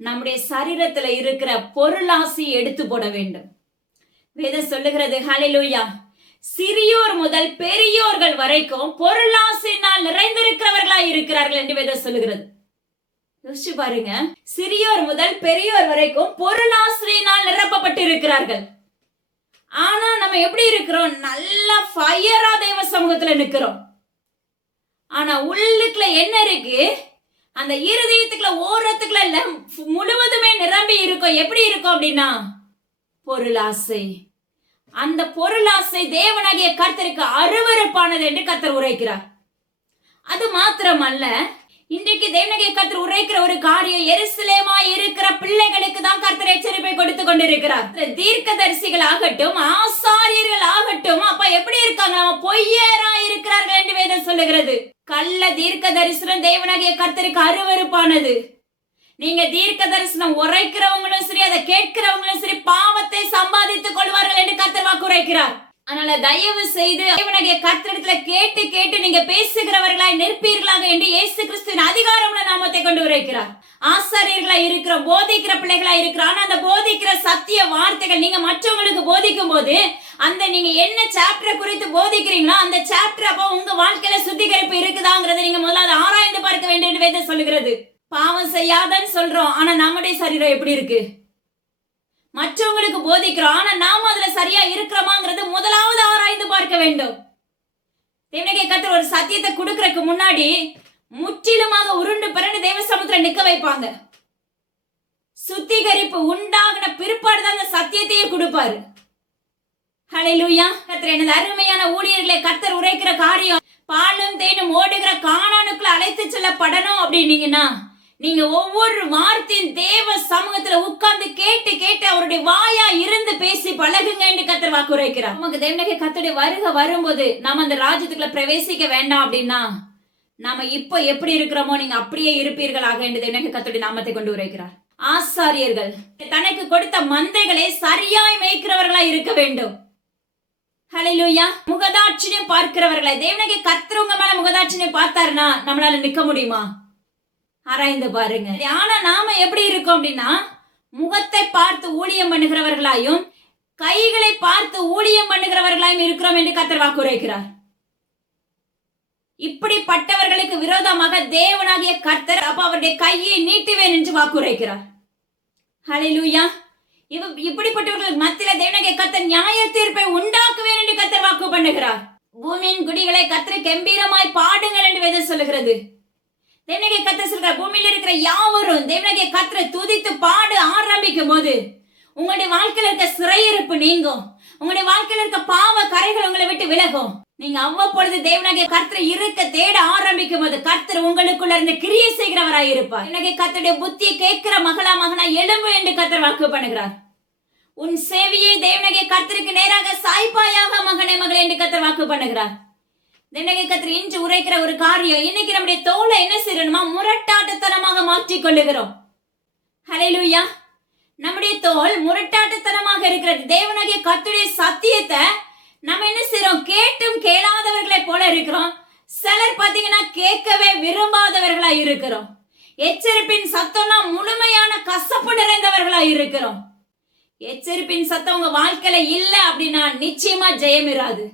நம்முடைய சரீரத்துல இருக்கிற பொருளாசி எடுத்து போட வேண்டும். வேதம் சொல்லுகிறது, ஹல்லேலூயா, சிறியோர் முதல் பெரியோர்கள் வரைக்கும் பொருளாசினால் நிறைந்திருக்கிறவர்களாய் இருக்கிறார்கள் என்று வேதம் சொல்லுகிறது. யோசிச்சு பாருங்க, சிறியோர் முதல் பெரியோர் வரைக்கும் பொருளாசினால் நிரப்பப்பட்டு இருக்கிறார்கள். ஆனா நம்ம எப்படி இருக்கிறோம், நல்ல ஃபயரா தேவ சமூகத்துல நிக்கிறோம். ஆனா உள்ளுக்குள்ள என்ன இருக்கு, அந்த இருதயத்துக்குள்ள ஓரத்துக்குள்ள முழுவதுமே நிரம்பி இருக்கும். எப்படி இருக்கும் அப்படின்னா பொருளாசை. அந்த பொருளாசை தேவனாகிய கர்த்தருக்கு அருவருப்பானது என்று கர்த்தர் உரைக்கிறார். அது மாத்திரமல்ல, இன்றைக்கு தேவனாகிய கர்த்தர் உரைக்கிற ஒரு காரியம், எருசலேமா இருக்கிற பிள்ளைகளுக்கு தான் கர்த்தர் எச்சரிப்பை கொடுத்து கொண்டிருக்கிறார். தீர்க்கதரிசிகள் ஆகட்டும், ஆசாரியர்கள் ஆகட்டும், அப்ப எப்படி இருக்காங்க, பொய்யரா இருக்கிறார்கள் என்று வேதம் சொல்லுகிறது. கள்ள தீர்க்க தரிசனம் தேவனாகிய கர்த்தருக்கு அருவருப்பானது. நீங்க தீர்க்க தரிசனம் உரைக்கிறவங்களும் சரி, அதை கேட்கிறவங்களும் சரி, பாவத்தை சம்பாதித்துக் கொள்வார்கள் என்று கர்த்தர் வாக்கு உரைக்கிறார். அதனால தயவு செய்து தேவனாகிய கர்த்தரிடத்துல கேட்டு கேட்டு நீங்க பேசுகிறவர்களாய் நிற்பீர்களாக என்று இயேசு கிறிஸ்துவின் அதிகாரமுள்ள நாமத்தை கொண்டு உரைக்கிறார். ஆசாரியர்களாய் இருக்கிற, போதிக்கிற பிள்ளைகளாய் இருக்கிற, ஆனா அந்த போதிக்கிற சத்திய வார்த்தைகள் நீங்க மற்றவங்களுக்கு போதிக்கும் போது அந்த நீங்க என்ன சாப்டர் குறித்து போதிக்கிறீங்களோ அந்த சாப்டர் அப்போ உங்க வாழ்க்கையில சுத்திகரிப்பு இருக்குதாங்கிறத நீங்க முதல்ல ஆராய்ந்து பார்க்க வேண்டும் என்று வேதம் சொல்லுகிறது. பாவம் செய்யாதன்னு சொல்றோம், ஆனா நம்முடைய சரீரம் எப்படி இருக்கு? மற்றவங்களுக்கு போதிக்கிறோம், ஆனா நாம அதுல சரியா இருக்கிறோமாங்கிறது முதலாவது ஆராய்ந்து பார்க்க வேண்டும். தேவனாகிய கர்த்தர் ஒரு சத்தியத்தை கொடுக்கறதுக்கு முன்னாடி முற்றிலுமாக உருண்டு பிறண்டு தேவ சமூகத்துல நிக்க வைப்பாங்க. சுத்திகரிப்பு உண்டாகின பிற்பாடுதான் அந்த சத்தியத்தையே கொடுப்பாரு. ஹல்லேலூயா. கர்த்தர் எனது அருமையான ஊழியர்களை கர்த்தர் உரைக்கிற காரியம், பாலும் தேனும் ஓடுகிற கானானுக்குள்ள அழைத்து செல்லப்படணும் அப்படின்னீங்கன்னா நீங்க ஒவ்வொரு வார்த்தையும் தேவ சமூகத்துல உட்கார்ந்து கேட்டு கேட்டு அவருடைய வாயா இருந்து பேசி பழகுங்க என்று கர்த்தர் வாக்கு உரைக்கிறார். நமக்கு தேவனாகிய கர்த்தருடைய வருகை வரும்போது நாம அந்த ராஜ்யத்துக்குள்ள பிரவேசிக்க வேண்டாம் அப்படின்னா நாம இப்ப எப்படி இருக்கிறோமோ நீங்க அப்படியே இருப்பீர்களாக என்று தேவனாகிய கர்த்தருடைய நாமத்தை கொண்டு உரைக்கிறார். ஆசாரியர்கள் தனக்கு கொடுத்த மந்தைகளை சரியாய் மேய்க்கிறவர்களாய் இருக்க வேண்டும். ஹல்லேலூயா. முகதாட்சியம் பார்க்கிறவர்களாய். தேவனாகிய கர்த்தர் உங்க மேல முகதாட்சியம் பார்த்தாருன்னா நம்மளால நிக்க முடியுமா? ஆராய்ந்து பாருங்க. ஆனா நாம எப்படி இருக்கோம் அப்படின்னா முகத்தை பார்த்து ஊழியம் பண்ணுகிறவர்களாயும் கைகளை பார்த்து ஊழியம் பண்ணுகிறவர்களாயும் இருக்கிறோம் என்று கர்த்தர் வாக்கு உரைக்கிறார். இப்படிப்பட்டவர்களுக்கு விரோதமாக தேவனாகிய கர்த்தர் அப்ப அவருடைய கையை நீட்டுவேன் என்று வாக்கு உரைக்கிறார். ஹல்லேலூயா. இப்படிப்பட்டவர்களுக்கு மத்தியில தேவனாகிய கர்த்தர் நியாய தீர்ப்பை உண்டாக்குவேன் என்று கர்த்தர் வாக்கு பண்ணுகிறார். பூமியின் குடிகளை கர்த்தரை கம்பீரமாய் பாடுங்கள் என்று வேதம் சொல்லுகிறது. தேவனாகிய கர்த்தர் சொல்றார், பூமியில் இருக்கிற யாவரும் தேவனாகிய கர்த்தரை துதித்து பாட ஆரம்பிக்கும் போது உங்களுடைய வாழ்க்கையில இருக்க சிறையிருப்பு நீங்கும். உங்களுடைய வாழ்க்கையில இருக்க பாவ கரைகள் உங்களை விட்டு விலகும். நீங்க அவ்வப்பொழுது தேவனாகிய கர்த்தரை இருக்க தேட ஆரம்பிக்கும் போது கர்த்தர் உங்களுக்குள்ள இருந்து கிரியை செய்கிறவராய் இருப்பார். தேவனாகிய கர்த்தருடைய புத்தியை கேட்கிற மகளா மகனா எழும்பு என்று கர்த்தர் வாக்கு பண்ணுகிறார். உன் செவியை தேவனாகிய கர்த்தருக்கு நேராக சாய்ப்பாயாக மகனே மகளே என்று கர்த்தர் வாக்கு பண்ணுகிறார். தேவனாகிய கர்த்தர் இன்று உரைக்கிற ஒரு காரியம், இன்னைக்கு நம்முடைய தோலை என்ன செய்யணுமா, முரட்டாட்டத்தனமாக மாற்றிக் கொள்ளுகிறோம். ஹல்லேலூயா. நம்முடைய தோல் முரட்டாட்டத்தனமாக இருக்கிறது. தேவனாகிய கர்த்தருடைய சத்தியத்தை நம்ம என்ன செய்யறோம், கேட்டும் கேளாதவர்களை போல இருக்கிறோம். சிலர் பாத்தீங்கன்னா கேட்கவே விரும்பாதவர்களா இருக்கிறோம். எச்சரிப்பின் சத்தம்னா முழுமையான கசப்பு நிறைந்தவர்களா இருக்கிறோம். எச்சரிப்பின் சத்தம் உங்க வாழ்க்கையில இல்ல அப்படின்னா நிச்சயமா ஜெயம் இராது.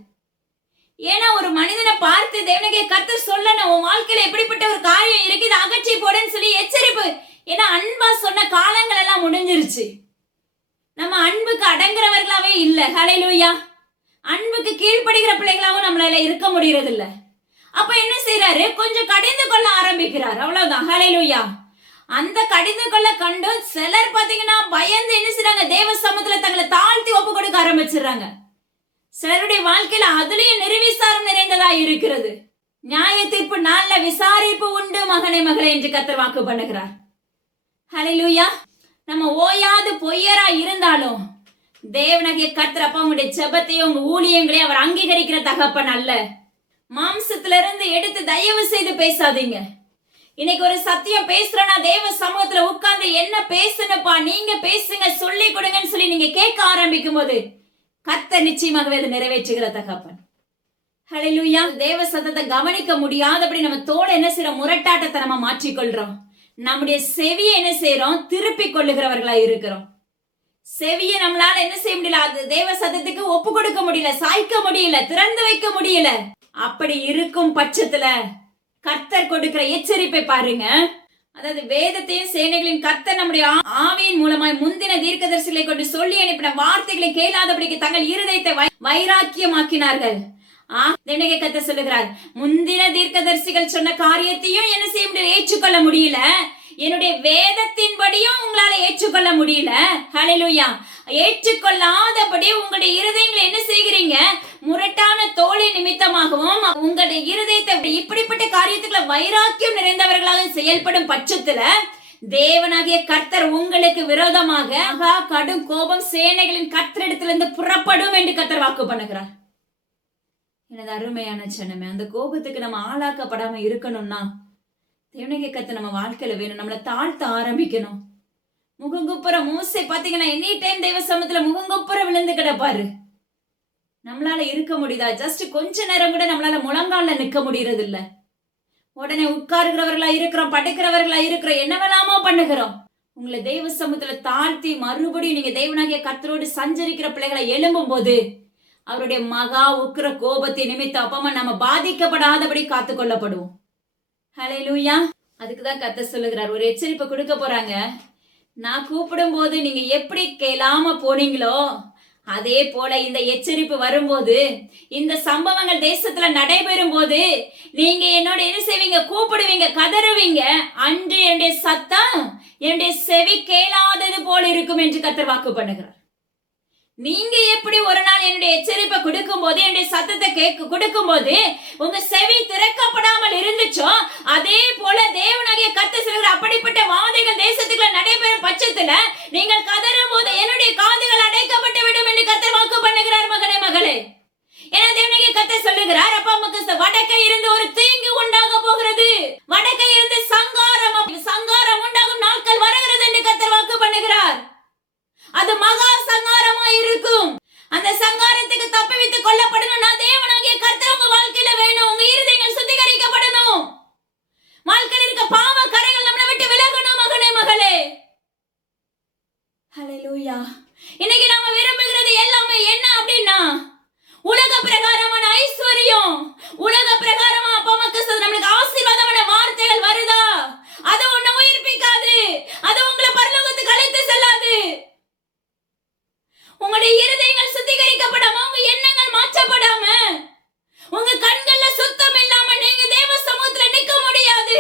ஏன்னா ஒரு மனிதனை பார்த்து தேவனாகிய கர்த்தர் சொல்லணும், உன் வாழ்க்கையில எப்படிப்பட்ட ஒரு காரியம் இருக்கு, இதை அகற்றி போடுன்னு சொல்லி எச்சரிப்பு. ஏன்னா அன்பா சொன்ன காலங்கள் எல்லாம் முடிஞ்சிருச்சு. நம்ம அன்புக்கு அடங்குறவர்களாவே இல்ல. ஹல்லேலூயா. அன்புக்கு கீழ்ப்படுகிற பிள்ளைகளாவும் நம்மளால இருக்க முடியறது இல்ல. அப்ப என்ன செய்யறாரு, கொஞ்சம் கடிந்து கொள்ள ஆரம்பிக்கிறார். அவ்வளவுதான். ஹல்லேலூயா. அந்த கடிந்து கொள்ள கண்டு சிலர் பாத்தீங்கன்னா பயந்து என்ன செய்றாங்க, தேவ சமூகத்துல தங்களை தாழ்த்தி ஒப்பு கொடுக்க ஆரம்பிச்சிடுறாங்க. சிலருடைய வாழ்க்கையில அதுலயும் நிர்விசாரம் நிறைந்ததா இருக்கிறது. நியாய தீர்ப்பு நாள்ல விசாரிப்பு உண்டு மகனே மகளே என்று கர்த்தர் வாக்கு பண்ணுகிறார். ஹல்லேலூயா. நம்ம ஓயாது பொய்யரா இருந்தாலும் தேவனாகிய கர்த்தர் அப்பா உங்களுடைய ஜெபத்தையும் உங்க ஊழியங்களையும் அவர் அங்கீகரிக்கிற தகப்பன் அல்ல. மாம்சத்துல இருந்து எடுத்து தயவு செய்து பேசாதீங்க. இன்னைக்கு ஒரு சத்தியம் பேசுறேன்னா தேவ சமூகத்துல உட்கார்ந்து என்ன பேசுனப்பா நீங்க பேசுங்க சொல்லி கொடுங்கன்னு சொல்லி நீங்க கேட்க ஆரம்பிக்கும் போது கர்த்தர் நிச்சயமாகவே அதை நிறைவேற்றுகிற தகப்பன். ஹல்லேலூயா. தேவ சத்தத்தை கவனிக்க முடியாதபடி நம்ம தோலை என்ன செய்யறோம், முரட்டாட்டத்தை நம்ம மாற்றிக்கொள்றோம். நம்முடைய செவியை என்ன செய்யறோம், திருப்பி கொள்ளுகிறவர்களா இருக்கிறோம். செவியை நம்மளால என்ன செய்ய முடியல, அது தேவ சத்தத்துக்கு ஒப்பு கொடுக்க முடியல, சாய்க்க முடியல, திறந்து வைக்க முடியல. அப்படி இருக்கும் பட்சத்துல கர்த்தர் கொடுக்கிற எச்சரிப்பை பாருங்க. அதாவது வேதத்தையும் சேனைகளின் கர்த்தர் நம்முடைய ஆவியின் மூலமாய் முந்தின தீர்க்கதரிசிகளை கொண்டு சொல்லி அனுப்பின வார்த்தைகளை கேளாதபடிக்கு தங்கள் இருதயத்தை வைராக்கியமாக்கினார்கள். கர்த்தர் சொல்லுகிறார், முந்தின தீர்க்கதரிசிகள் சொன்ன காரியத்தையும் என்ன செய்ய முடியல, ஏற்றுக்கொள்ள முடியல. என்னுடைய வேதத்தின்படியும் உங்களால ஏற்றுக்கொள்ள முடியல. ஹல்லேலூயா. ஏற்றுக்கொள்ளாதபடி உங்களுடைய இருதயங்களை என்ன செய்கிறீங்க, முரட்டான தோழி நிமித்தமாகவும் உங்களுடைய இருதயத்தை இப்படிப்பட்ட காரியத்துக்குள்ள வைராக்கியம் நிறைந்தவர்களாக செயல்படும் பட்சத்துல தேவனாகிய கர்த்தர் உங்களுக்கு விரோதமாக கடும் கோபம் சேனைகளின் கர்த்தரிடத்திலிருந்து புறப்படும் என்று கர்த்தர் வாக்கு பண்ணுகிறார். எனது அருமையான ஜனமே, அந்த கோபத்துக்கு நம்ம ஆளாக்கப்படாம இருக்கணும்னா தேவனாகிய கர்த்தர் நம்ம வாழ்க்கையில வேணும். நம்மளை தாழ்த்த ஆரம்பிக்கணும். முகங்குப்புற மோசே பாத்தீங்கன்னா எனி டைம் தேவ சமூகத்துல முகங்குப்புற விழுந்து கிடப்பாரு. நம்மளால இருக்க முடியுதா? ஜஸ்ட் கொஞ்ச நேரம் கூட நம்மளால முழங்கால நிக்க முடியறது இல்ல. உடனே உட்காருகிறவர்களா இருக்கிறோம், படுக்கிறவர்களா இருக்கிறோம், என்னவெல்லாமோ பண்ணுகிறோம். உங்களை தேவ சமூகத்துல தாழ்த்தி மறுபடியும் நீங்க தேவனாகிய கர்த்தரோடு சஞ்சரிக்கிற பிள்ளைகளை எழும்பும் போது அவருடைய மகா உக்கிர கோபத்தை நிமித்தம் அப்பமா நம்ம பாதிக்கப்படாதபடி காத்து கொள்ளப்படுவோம். ஹல்லேலூயா. அதுக்குதான் கர்த்தர் சொல்லுகிறார், ஒரு எச்சரிப்பை கொடுக்க போறாங்க. நான் கூப்பிடும் போது நீங்க எப்படி கேளாம போனீங்களோ அதே போல இந்த எச்சரிப்பு வரும்போது, இந்த சம்பவங்கள் தேசத்துல நடைபெறும் போது நீங்க என்னோட என்ன செய்வீங்க, கூப்பிடுவீங்க, கதறுவீங்க. அன்று என்னுடைய சத்தம் என்னுடைய செவி கேளாதது போல இருக்கும் என்று கர்த்தர் வாக்கு பண்ணுகிறார். நீங்க எப்படி ஒரு நாள் என்னுடைய எச்சரிப்பை கொடுக்கும் போது, என்னுடைய சத்தத்தை கொடுக்கும் போது உங்க செவி திறக்கப்படாமல் இருந்துச்சோ அதே போல தேவனாகிய கர்த்தர் சொல்கிறார், அப்படிப்பட்ட வாதைகள் தேசத்துக்குள்ள நடைபெறும் பட்சத்துல நீங்கள் கதறும் போது என்னுடைய காதுகள் அடைக்கப்பட்டு விடும் என்று கர்த்தர் வாக்கு பண்ணுகிறார் மகனே மகளே. ஏன்னா தேவனாகிய கர்த்தர் சொல்லுகிறார், அப்பா அம்மாக்கு வடக்கே இருந்து ஒரு தீங்கு உண்டாக போகிறது, வடக்கே இருந்து சங்காரம் உண்டாகும் நாட்கள் வருகிறது என்று கர்த்தர் வாக்கு பண்ணுகிறார். அது மகா சங்காரமா இருக்கும். அந்த சங்காரத்துக்கு தப்பிவித்துக் கொள்ளப்படணும்னா தேவனாகிய கர்த்தர் உங்க வாழ்க்கையில வேணும். உங்க இருதயங்கள் சுத்திகரிக்கப்படணும். வாழ்க்கையில் இருக்க பாவ கரைகள் நம்மளை விட்டு விலகணும் மகனே மகளே. ஹல்லேலூயா. இன்னைக்கு நாம விரும்புகிறது எல்லாமே என்ன அப்படின்னா உலக பிரகாரமான ஐஸ்வர்யம், உலக பிரகாரமா அப்பா அம்மாக்கு நம்மளுக்கு ஆசீர்வாதமான வார்த்தைகள் வருதா, அது உன்னை உயிர்ப்பிக்காது, அது உங்களை பரலோகத்துக்கு அழைத்து செல்லாது. உங்களுடைய இருதயங்கள் சுத்திகரிக்கப்படாம, உங்க எண்ணங்கள் மாற்றப்படாம, உங்க கண்கள்ல சுத்தம் இல்லாம நீங்க தேவ சமூகத்துல நிக்க முடியாது,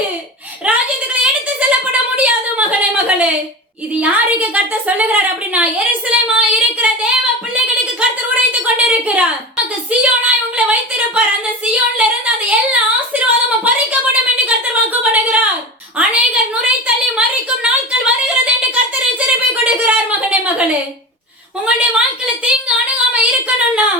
ராஜ்யத்துக்குள்ள எடுத்து செல்லப்பட முடியாது மகனே மகளே. இது யாருக்கு கர்த்தர் சொல்லுகிறார் அப்படின்னா, எருசலேமா இருக்கிற தேவ பிள்ளைகளுக்கு கர்த்தர் உரைத்துக் கொண்டிருக்கிறார். சீயோனாய் உங்களை வைத்திருப்பார். அந்த சீயோன்ல இருந்து அந்த எல்லா ஆசீர்வாதமும் பறிக்கப்படும் என்று கர்த்தர் வாக்கு பண்ணுகிறார். அநேகர் நுரை தள்ளி மறிக்கும் நாட்கள் வருகிறது என்று கர்த்தர் எச்சரிப்பை கொடுக்கிறார் மகனே மகளே. உங்களுடைய வாழ்க்கையில தீங்கு அணுகாம இருக்கணும்னா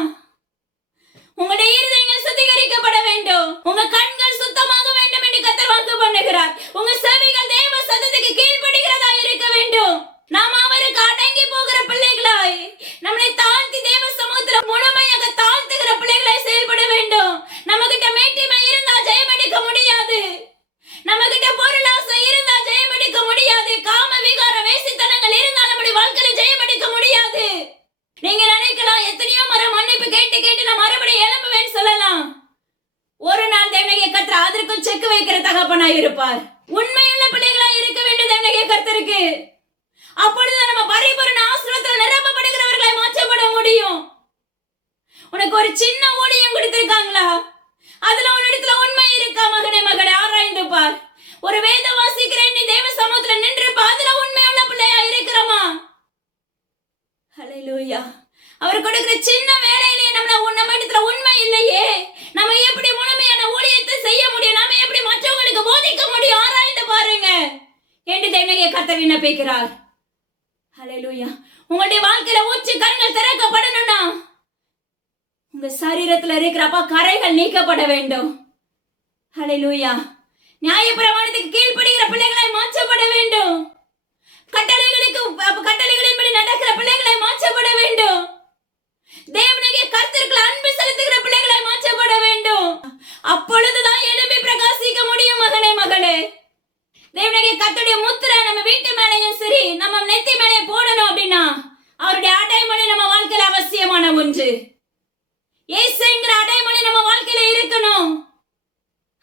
உங்களுடைய இருதயங்கள் சுத்திகரிக்கப்பட வேண்டும், உங்க கண்கள் சுத்தமாக வேண்டும் என்று கர்த்தர் வாக்கு பண்ணுகிறார். உங்க செவிகள் தேவ சத்தத்துக்கு கீழ்ப்படிகிறதா இருக்க வேண்டும். நாம் அவருக்கு அடங்கி போகிற பிள்ளைகளாய், நம்மளை தாழ்த்தி தேவ சமூகத்துல முழுமையாக தாழ்த்துகிற பிள்ளைகளாய் செயல்பட வேண்டும். நம்ம கிட்ட மேட்டிமை இருந்தா ஜெயம் எடுக்க முடியாது, நம்ம கிட்ட பொருளாசை இருந்தா ஜெயம் எடுக்க முடியாது, காம விகார வேசித்தனங்கள் இருந்தால் நம்முடைய வாழ்க்கையில ஜெயம் எடுக்க முடியாது. நீங்க நினைக்கலாம், எத்தனையோ முறை மன்னிப்பு கேட்டு கேட்டு நான் மறுபடியும் எழும்புவேன்னு சொல்லலாம். ஒரு நாள் தேவனாகிய கர்த்தர் அதற்கும் செக் வைக்கிற தகப்பனாய் இருப்பார். உண்மையுள்ள பிள்ளைகளாய் இருக்க வேண்டும் தேவனாகிய கர்த்தருக்கு. அப்பொழுதுதான் நம்ம பரிபூரண ஆசீர்வாதத்தால் நிரப்பப்படுகிறவர்களாய் மாற்றப்பட முடியும். உனக்கு ஒரு சின்ன ஊழியம் கொடுத்திருக்காங்களா, அதுல உன்னிடத்துல உண்மை இருக்கா மகனே மகளே, ஆராய்ந்து பார். ஒரு வேதம் வாசிக்கிறேன், நீ தேவ சமூகத்துல நின்றுப்ப, அதுல உண்மையுள்ள பிள்ளையா இருக்கிறோமா? ஹல்லேலூயா. அவர் கொடுக்கிற சின்ன வேலையிலேயே நம்ம இடத்துல உண்மை இல்லையே, நம்ம எப்படி முழுமையான ஊழியத்தை செய்ய முடியும்? நாம எப்படி மற்றவங்களுக்கு போதிக்க முடியும்? ஆராய்ந்து பாருங்க என்று தேவனாகிய கர்த்தர் விண்ணப்பிக்கிறார். ஹல்லேலூயா. உங்களுடைய வாழ்க்கையில ஊற்று கண்கள் திறக்கப்படணும்னா உங்க சரீரத்துல இருக்கிற கரைகள் நீக்கப்பட வேண்டும். ஹல்லேலூயா. நியாயப்பிரமாணத்துக்கு கீழ்ப்படுகிற பிள்ளைகளை மாற்றப்பட வேண்டும். கட்டளைகளின்படி நடக்கிற பிள்ளைகளை மாற்றப்பட வேண்டும். தேவனாகிய கர்த்தருக்கு அன்பு செலுத்துகிற பிள்ளைகளை மாற்றப்பட வேண்டும். அப்பொழுதுதான் எழும்பி பிரகாசிக்க முடியும். மகனே, மகளே, தேவனாகிய கர்த்தருடைய முத்திரை நம்ம வீட்டு மேலையும் சரி, நம்ம நெத்தி மேலே போடணும் அப்படின்னா அவருடைய அடைமொழி நம்ம வாழ்க்கையில அவசியமான ஒன்று. இயேசுங்கிற அடைமொழி நம்ம வாழ்க்கையில இருக்கணும்.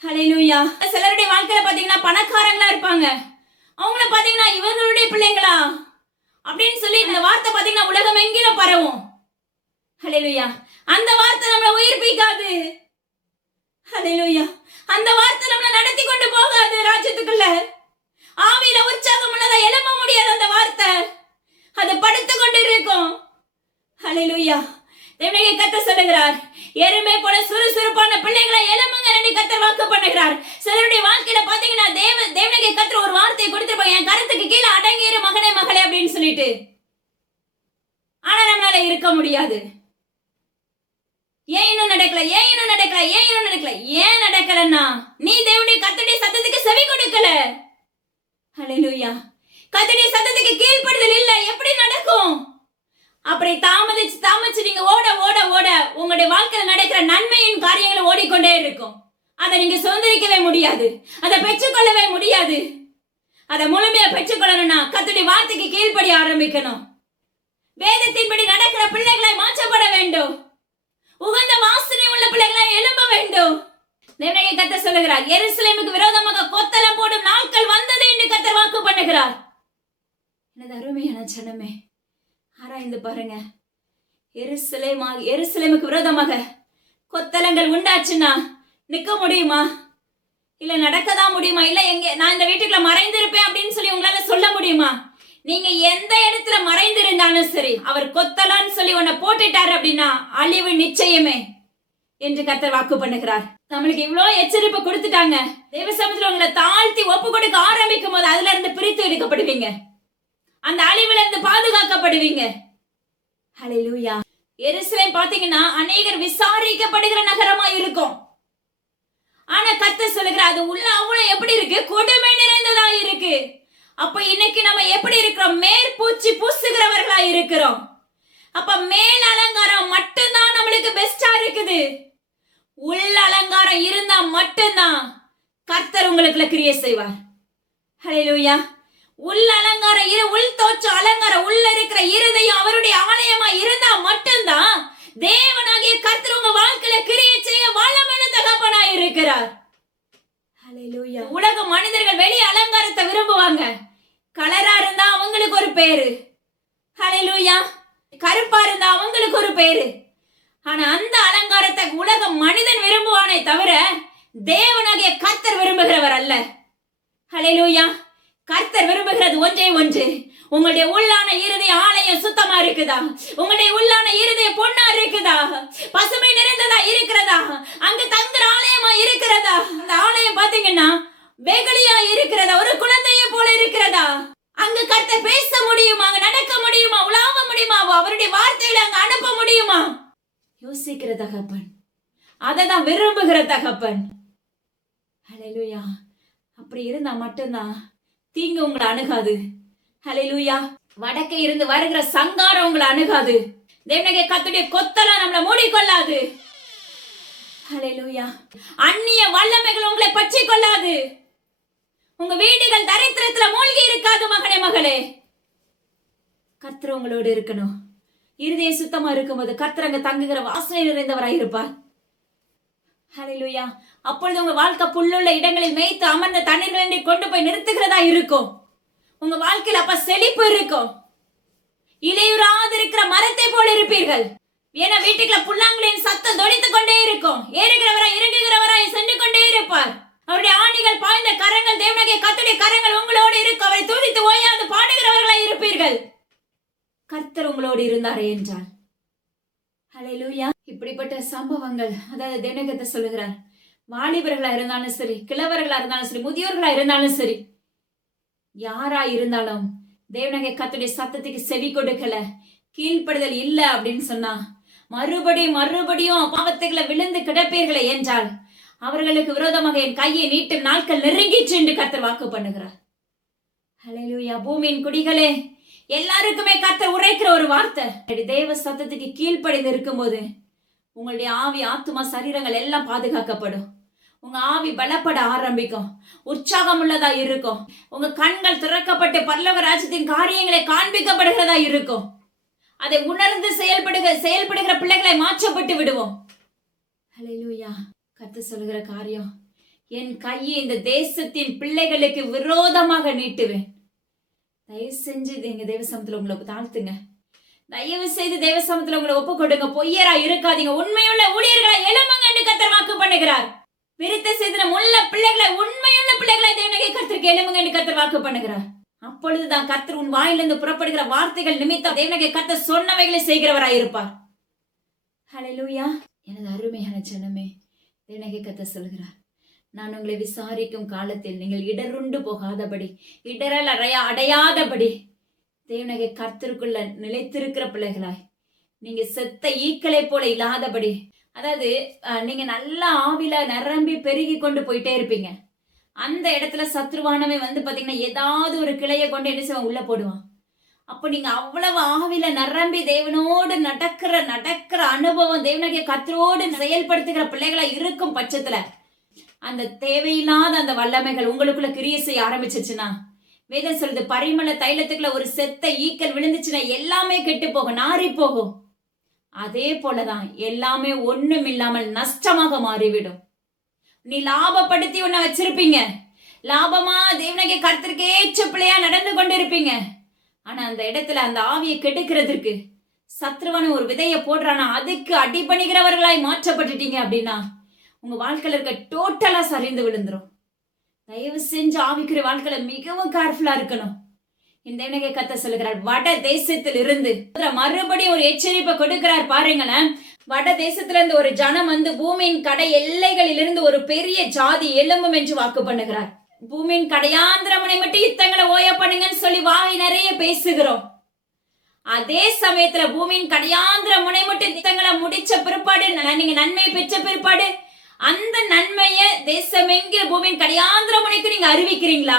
ஹல்லேலூயா. சிலருடைய வாழ்க்கையில பாத்தீங்கன்னா பணக்காரங்களா இருப்பாங்க. அவங்கள பாத்தீங்கன்னா இவர்களுடைய பிள்ளைங்களா அப்படின்னு சொல்லி இந்த வார்த்தை பாத்தீங்கன்னா உலகம் எங்கிலும் பரவும். ஹல்லேலூயா. அந்த வார்த்தை நம்மளை உயிர்ப்பிக்காது. ஹல்லேலூயா. அந்த வார்த்தை நம்மளை நடத்தி கொண்டு போகாது ராஜ்யத்துக்குள்ள. ஆவியில உற்சாகம் உள்ளதா எழும்ப முடியாது. அந்த வார்த்தை அது படுத்து கொண்டு இருக்கும். ஹல்லேலூயா. தேவனாகிய கர்த்தர் சொல்லுகிறார், எருமை போல சுறுசுறுப்பான பிள்ளைகளை எழும்புங்க என்று கர்த்தர் வாக்கு பண்ணுகிறார். சிலருடைய வாழ்க்கையில பாத்தீங்கன்னா தேவனாகிய கர்த்தர் ஒரு வார்த்தையை கொடுத்திருப்பாங்க, என் கருத்துக்கு கீழே அடங்கியிரு மகனே, மகளே அப்படின்னு சொல்லிட்டு. ஆனா நம்மளால இருக்க முடியாது. ஏன் இன்னும் நடக்கல, ஏன் இன்னும் நடக்கல, ஏன் இன்னும் நடக்கல? ஏன் நடக்கலன்னா நீ தேவனுடைய கர்த்தருடைய சத்தத்துக்கு செவி கொடுக்கல. ஹல்லேலூயா. கர்த்தருடைய சத்தத்துக்கு கீழ்ப்படுதல் இல்ல. எப்படி நடக்கும்? அப்படி தாமதிச்சு நீங்க ஓட ஓட ஓட உங்களுடைய வாழ்க்கையில் நடக்கிற நன்மையின் காரியங்களை ஓடிக்கொண்டே இருக்கும். அதை நீங்க சுதந்திரிக்கவே முடியாது, அதை பெற்றுக்கொள்ளவே முடியாது. அதை முழுமையா பெற்றுக்கொள்ளணும்னா கர்த்தருடைய வார்த்தைக்கு கீழ்ப்படிய ஆரம்பிக்கணும். வேதத்தின்படி நடக்கிற பிள்ளைகளை மாற்றப்பட வேண்டும். உகந்த வாசனை உள்ள பிள்ளைகளை எழும்ப வேண்டும். தேவனாகிய கர்த்தர் சொல்லுகிறார், எருசலேமுக்கு விரோதமாக கொத்தளம் போடும் நாட்கள் வந்தது என்று கர்த்தர் வாக்கு பண்ணுகிறார். எனது அருமையான ஜனமே, ஆராய்ந்து பாருங்க. எருசலேமுக்கு விரோதமாக கொத்தளங்கள் உண்டாச்சுன்னா நிக்க முடியுமா? இல்ல நடக்கதான் முடியுமா? இல்ல நான் இந்த வீட்டுக்குள்ள மறைந்திருப்பேன் அப்படின்னு சொல்லி உங்களால சொல்ல முடியுமா? நீங்க எந்த இடத்துல மறைந்திருந்தாலும் சரி, அவர் கொத்தலான்னு சொல்லி உன்னை போட்டுட்டாரு அப்படின்னா அழிவு நிச்சயமே என்று கர்த்தர் வாக்கு பண்ணுகிறார். நம்மளுக்கு இவ்வளவு எச்சரிப்பு கொடுத்துட்டாங்க. தேவ சமூகத்துல உங்களை தாழ்த்தி ஒப்பு கொடுக்க ஆரம்பிக்கும் போது அதுல இருந்து பிரித்து எடுக்கப்படுவீங்க. அந்த அழிவுல இருந்து பாதுகாக்கப்படுவீங்க. ஹல்லேலூயா. எருசலேம் பாத்தீங்கன்னா அநேகர் விசாரிக்கப்படுகிற நகரமா இருக்கும். ஆனா கர்த்தர் சொல்லுகிறார், அது உள்ள அவ்வளவு எப்படி இருக்கு? கொடுமை நிறைந்ததா இருக்கு. அப்ப இன்னைக்கு நம்ம எப்படி இருக்கிறோம்? மேற்பூச்சி பூசுகிறவர்களா இருக்கிறோம். அப்ப மேல் அலங்காரம் மட்டும்தான் நம்மளுக்கு பெஸ்டா இருக்குது. உள்ள அலங்காரம் இருந்தா மட்டும்தான் கர்த்தர் உங்களுக்கு கிரியை செய்வார். ஹல்லேலூயா. உள் அலங்காரம் உள் தோற்ற அலங்காரம் உள்ள இருக்கிற இருதயம் அவருடைய ஆலயமா இருந்தா மட்டும்தான் தேவனாகிய கர்த்தர் உங்க வாழ்க்கையில கிரியை செய்ய வல்லமையுள்ள தகப்பனா இருக்கிறார். ஹல்லேலூயா. உலக மனிதர்கள் வெளி அலங்காரத்தை விரும்புவாங்க. கலரா இருந்தா அவங்களுக்கு ஒரு பேரு. ஹல்லேலூயா. கருப்பா இருந்தா அவங்களுக்கு ஒரு பேரு. ஆனா அந்த அலங்காரத்தை உலக மனிதன் விரும்புவானே தவிர தேவனாகிய கர்த்தர் விரும்புகிறவர் அல்ல. ஹல்லேலூயா. கர்த்தர் விரும்புகிறது ஒன்றே ஒன்று. உங்களுடைய உள்ளான இருதய ஆலயம் சுத்தமா இருக்குதா? உங்களுடைய உள்ளான இருதய பொண்ணா இருக்குதா? பசுமை நிறைந்ததா இருக்கிறதா? அங்க தங்குற ஆலயமா இருக்கிறதா? அந்த ஆலயம் பாத்தீங்கன்னா வெகுளியா இருக்கிறதா? ஒரு குழந்தைய போல இருக்கிறதா? அங்க கர்த்தர் பேச முடியுமா? அங்க நடக்க முடியுமா? உலாவ முடியுமா? அவருடைய வார்த்தைகளை அங்க அனுப்ப முடியுமா? யோசிக்கிற தகப்பன், அததான் விரும்புகிற தகப்பன். ஹல்லேலூயா. அப்படி இருந்தா மட்டும்தான் தீங்கு உங்களை அணுகாது. ஹல்லேலூயா. வடக்கே இருந்து வருகிற சங்காரம் உங்களை அணுகாது. தேவனாகிய கர்த்தருடைய கொத்தலாம் நம்மளை மூடிக்கொள்ளாது. ஹல்லேலூயா. அந்நிய வல்லமைகள் உங்களை பற்றி கொள்ளாது. உங்க வீடுகள் தரித்திரத்துல மூழ்கி இருக்காது. மகனே, மகளே, கர்த்தர் உங்களோடு இருக்கணும். இருதயம் சுத்தமா இருக்கும்போது கர்த்தர் அங்க தங்குகிற வாசனை நிறைந்தவராய் இருப்பார். ஹல்லேலூயா. அப்பொழுது உங்க வாழ்க்கை புல்லுள்ள இடங்களில் மேய்த்து அமர்ந்த தண்ணீர்களை கொண்டு போய் நிறுத்துகிறதா இருக்கும். உங்க வாழ்க்கையில அப்ப செழிப்பு இருக்கும். இலையுறாது இருக்கிற மரத்தை போல இருப்பீர்கள். ஏன்னா வீட்டுக்குள்ள புல்லாங்குழியின் சத்தம் தொனித்துக் கொண்டே இருக்கும். ஏறுகிறவராய் இறங்குகிறவராய் சென்று கொண்டே இருப்பார். அவருடைய ஆணிகள் பாய்ந்த கரங்கள், தேவனாகிய கர்த்தருடைய கரங்கள் உங்களோடு இருக்கும். அவரை துதித்து ஓயாது பாடுகிறவர்களாய் இருப்பீர்கள். கர்த்தர் உங்களோடு இருந்தாரே என்றால். ஹல்லேலூயா. இப்படிப்பட்ட சம்பவங்கள், அதாவது தேவனாகிய சொல்லுகிறார், வாலிபர்களா இருந்தாலும் சரி, கிழவர்களா இருந்தாலும் சரி, முதியோர்களா இருந்தாலும் சரி, யாரா இருந்தாலும் தேவனாகிய கர்த்தருடைய சத்தத்துக்கு செவி கொடுக்கல, கீழ்ப்படுதல் இல்ல அப்படின்னு சொன்னா மறுபடியும் பாவத்துக்களை விழுந்து கிடப்பீர்களே என்றால் அவர்களுக்கு விரோதமாக என் கையை நீட்டும் நாட்கள் நெருங்கிற்று என்று கர்த்தர் வாக்கு பண்ணுகிறார். ஹல்லேலூயா. பூமியின் குடிகளே, எல்லாருக்குமே கர்த்தர் உரைக்கிற ஒரு வார்த்தை, தேவ சத்தத்துக்கு கீழ்ப்படிந்து இருக்கும்போது உங்களுடைய ஆவி, ஆத்துமா, சரீரங்கள் எல்லாம் பாதுகாக்கப்படும். உங்க ஆவி பலப்பட ஆரம்பிக்கும், உற்சாகம் உள்ளதா இருக்கும். உங்க கண்கள் திறக்கப்பட்டு பரலோக ராஜ்யத்தின் காரியங்களை காண்பிக்கப்படுகிறதா இருக்கும். அதை உணர்ந்து செயல்படுகிற பிள்ளைகளை மாற்றப்பட்டு விடுவோம். ஹல்லேலூயா. கர்த்தர் சொல்லுகிற காரியம், என் கையை இந்த தேசத்தின் பிள்ளைகளுக்கு விரோதமாக நீட்டுவேன். தயவு செஞ்சு எங்க தேவசமத்துல உங்களை தாழ்த்துங்க. தயவு செய்து தேவசமத்துல உங்களை ஒப்பு கொடுங்க. பொய்யரா இருக்காதீங்க. உண்மையுள்ள ஊழியர்களை எழும்புங்க என்று கர்த்தர் வாக்கு பண்ணுகிறார். விருத்த சேதனம் உள்ள பிள்ளைகளை, உண்மையுள்ள பிள்ளைகளை தேவனாகிய கர்த்தருக்கு எழும்புங்க என்று கர்த்தர் வாக்கு பண்ணுகிறார். அப்பொழுதுதான் கர்த்தர் உன் வாயிலிருந்து புறப்படுகிற வார்த்தைகள் நிமித்தம் தேவனாகிய கர்த்தர் சொன்னவைகளை செய்கிறவராய் இருப்பார். ஹல்லேலூயா. எனது அருமையான ஜனமே, தேவனாகிய கர்த்தர் சொல்கிறார், நான் உங்களை விசாரிக்கும் காலத்தில் நீங்கள் இடருண்டு போகாதபடி, இடரல் அடையாதபடி தேவனாகிய கர்த்தருக்குள்ள நிலைத்திருக்கிற பிள்ளைகளாய், நீங்க செத்த ஈக்களை போல இல்லாதபடி, அதாவது நீங்க நல்லா ஆவில நிரம்பி பெருகி கொண்டு போயிட்டே இருப்பீங்க. அந்த இடத்துல சத்ருவானவன் வந்து பாத்தீங்கன்னா ஏதாவது ஒரு கிளையை கொண்டு என்ன செய்வான், உள்ள போடுவான். அப்ப நீங்க அவ்வளவு ஆவில நிரம்பி தேவனோடு நடக்கிற அனுபவம், தேவனாகிய கர்த்தரோடு செயல்படுத்துகிற பிள்ளைகளா இருக்கும் பட்சத்துல அந்த தேவையில்லாத அந்த வல்லமைகள் உங்களுக்குள்ள கிரியை செய்ய ஆரம்பிச்சிச்சுன்னா, வேதம் சொல்லுது, பரிமள தைலத்துக்குள்ள ஒரு செத்த ஈக்கள் விழுந்துச்சுன்னா எல்லாமே கெட்டு போகும், நாரி போகும். அதே போலதான் எல்லாமே ஒண்ணும் இல்லாமல் நஷ்டமாக மாறிவிடும். நீ லாபப்படுத்தி உன்னை வச்சிருப்பீங்க, லாபமா தேவனாகிய கர்த்தருக்கு ஏற்ற பிள்ளையா நடந்து கொண்டு இருப்பீங்க. ஆனா அந்த இடத்துல அந்த ஆவியை கெடுக்கிறதுக்கு சத்ருவான ஒரு விதையை போடுறானா அதுக்கு அடிபணிகிறவர்களாய் மாற்றப்பட்டுட்டீங்க அப்படின்னா உங்க வாழ்க்கையில இருக்க டோட்டலா சரிந்து விழுந்துரும். தயவு செஞ்சு ஆவிக்குரிய வாழ்க்கையில மிகவும் கேர்ஃபுல்லா இருக்கணும். இந்த தேவனாகிய கர்த்தர் சொல்லுகிறார், வட தேசத்தில் இருந்து மறுபடியும் ஒரு எச்சரிப்பை கொடுக்கிறார். பாருங்களேன், வட தேசத்துல இருந்து ஒரு ஜனம் வந்து பூமியின் கடை எல்லைகளில் இருந்து ஒரு பெரிய ஜாதி எழும்பும் என்று வாக்கு பண்ணுகிறார். பூமியின் கடையாந்திர முனை மட்டும் யுத்தங்களை ஓய பண்ணுங்கன்னு சொல்லி வாய் நிறைய பேசுகிறோம். அதே சமயத்துல பூமியின் கடையாந்திர முனை மட்டும் யுத்தங்களை முடிச்ச பிற்பாடு, நீங்க நன்மையை பெற்ற பிற்பாடு அந்த நன்மைய தேசமெங்கிற பூமியின் கடையாந்திர முனைக்கு நீங்க அறிவிக்கிறீங்களா?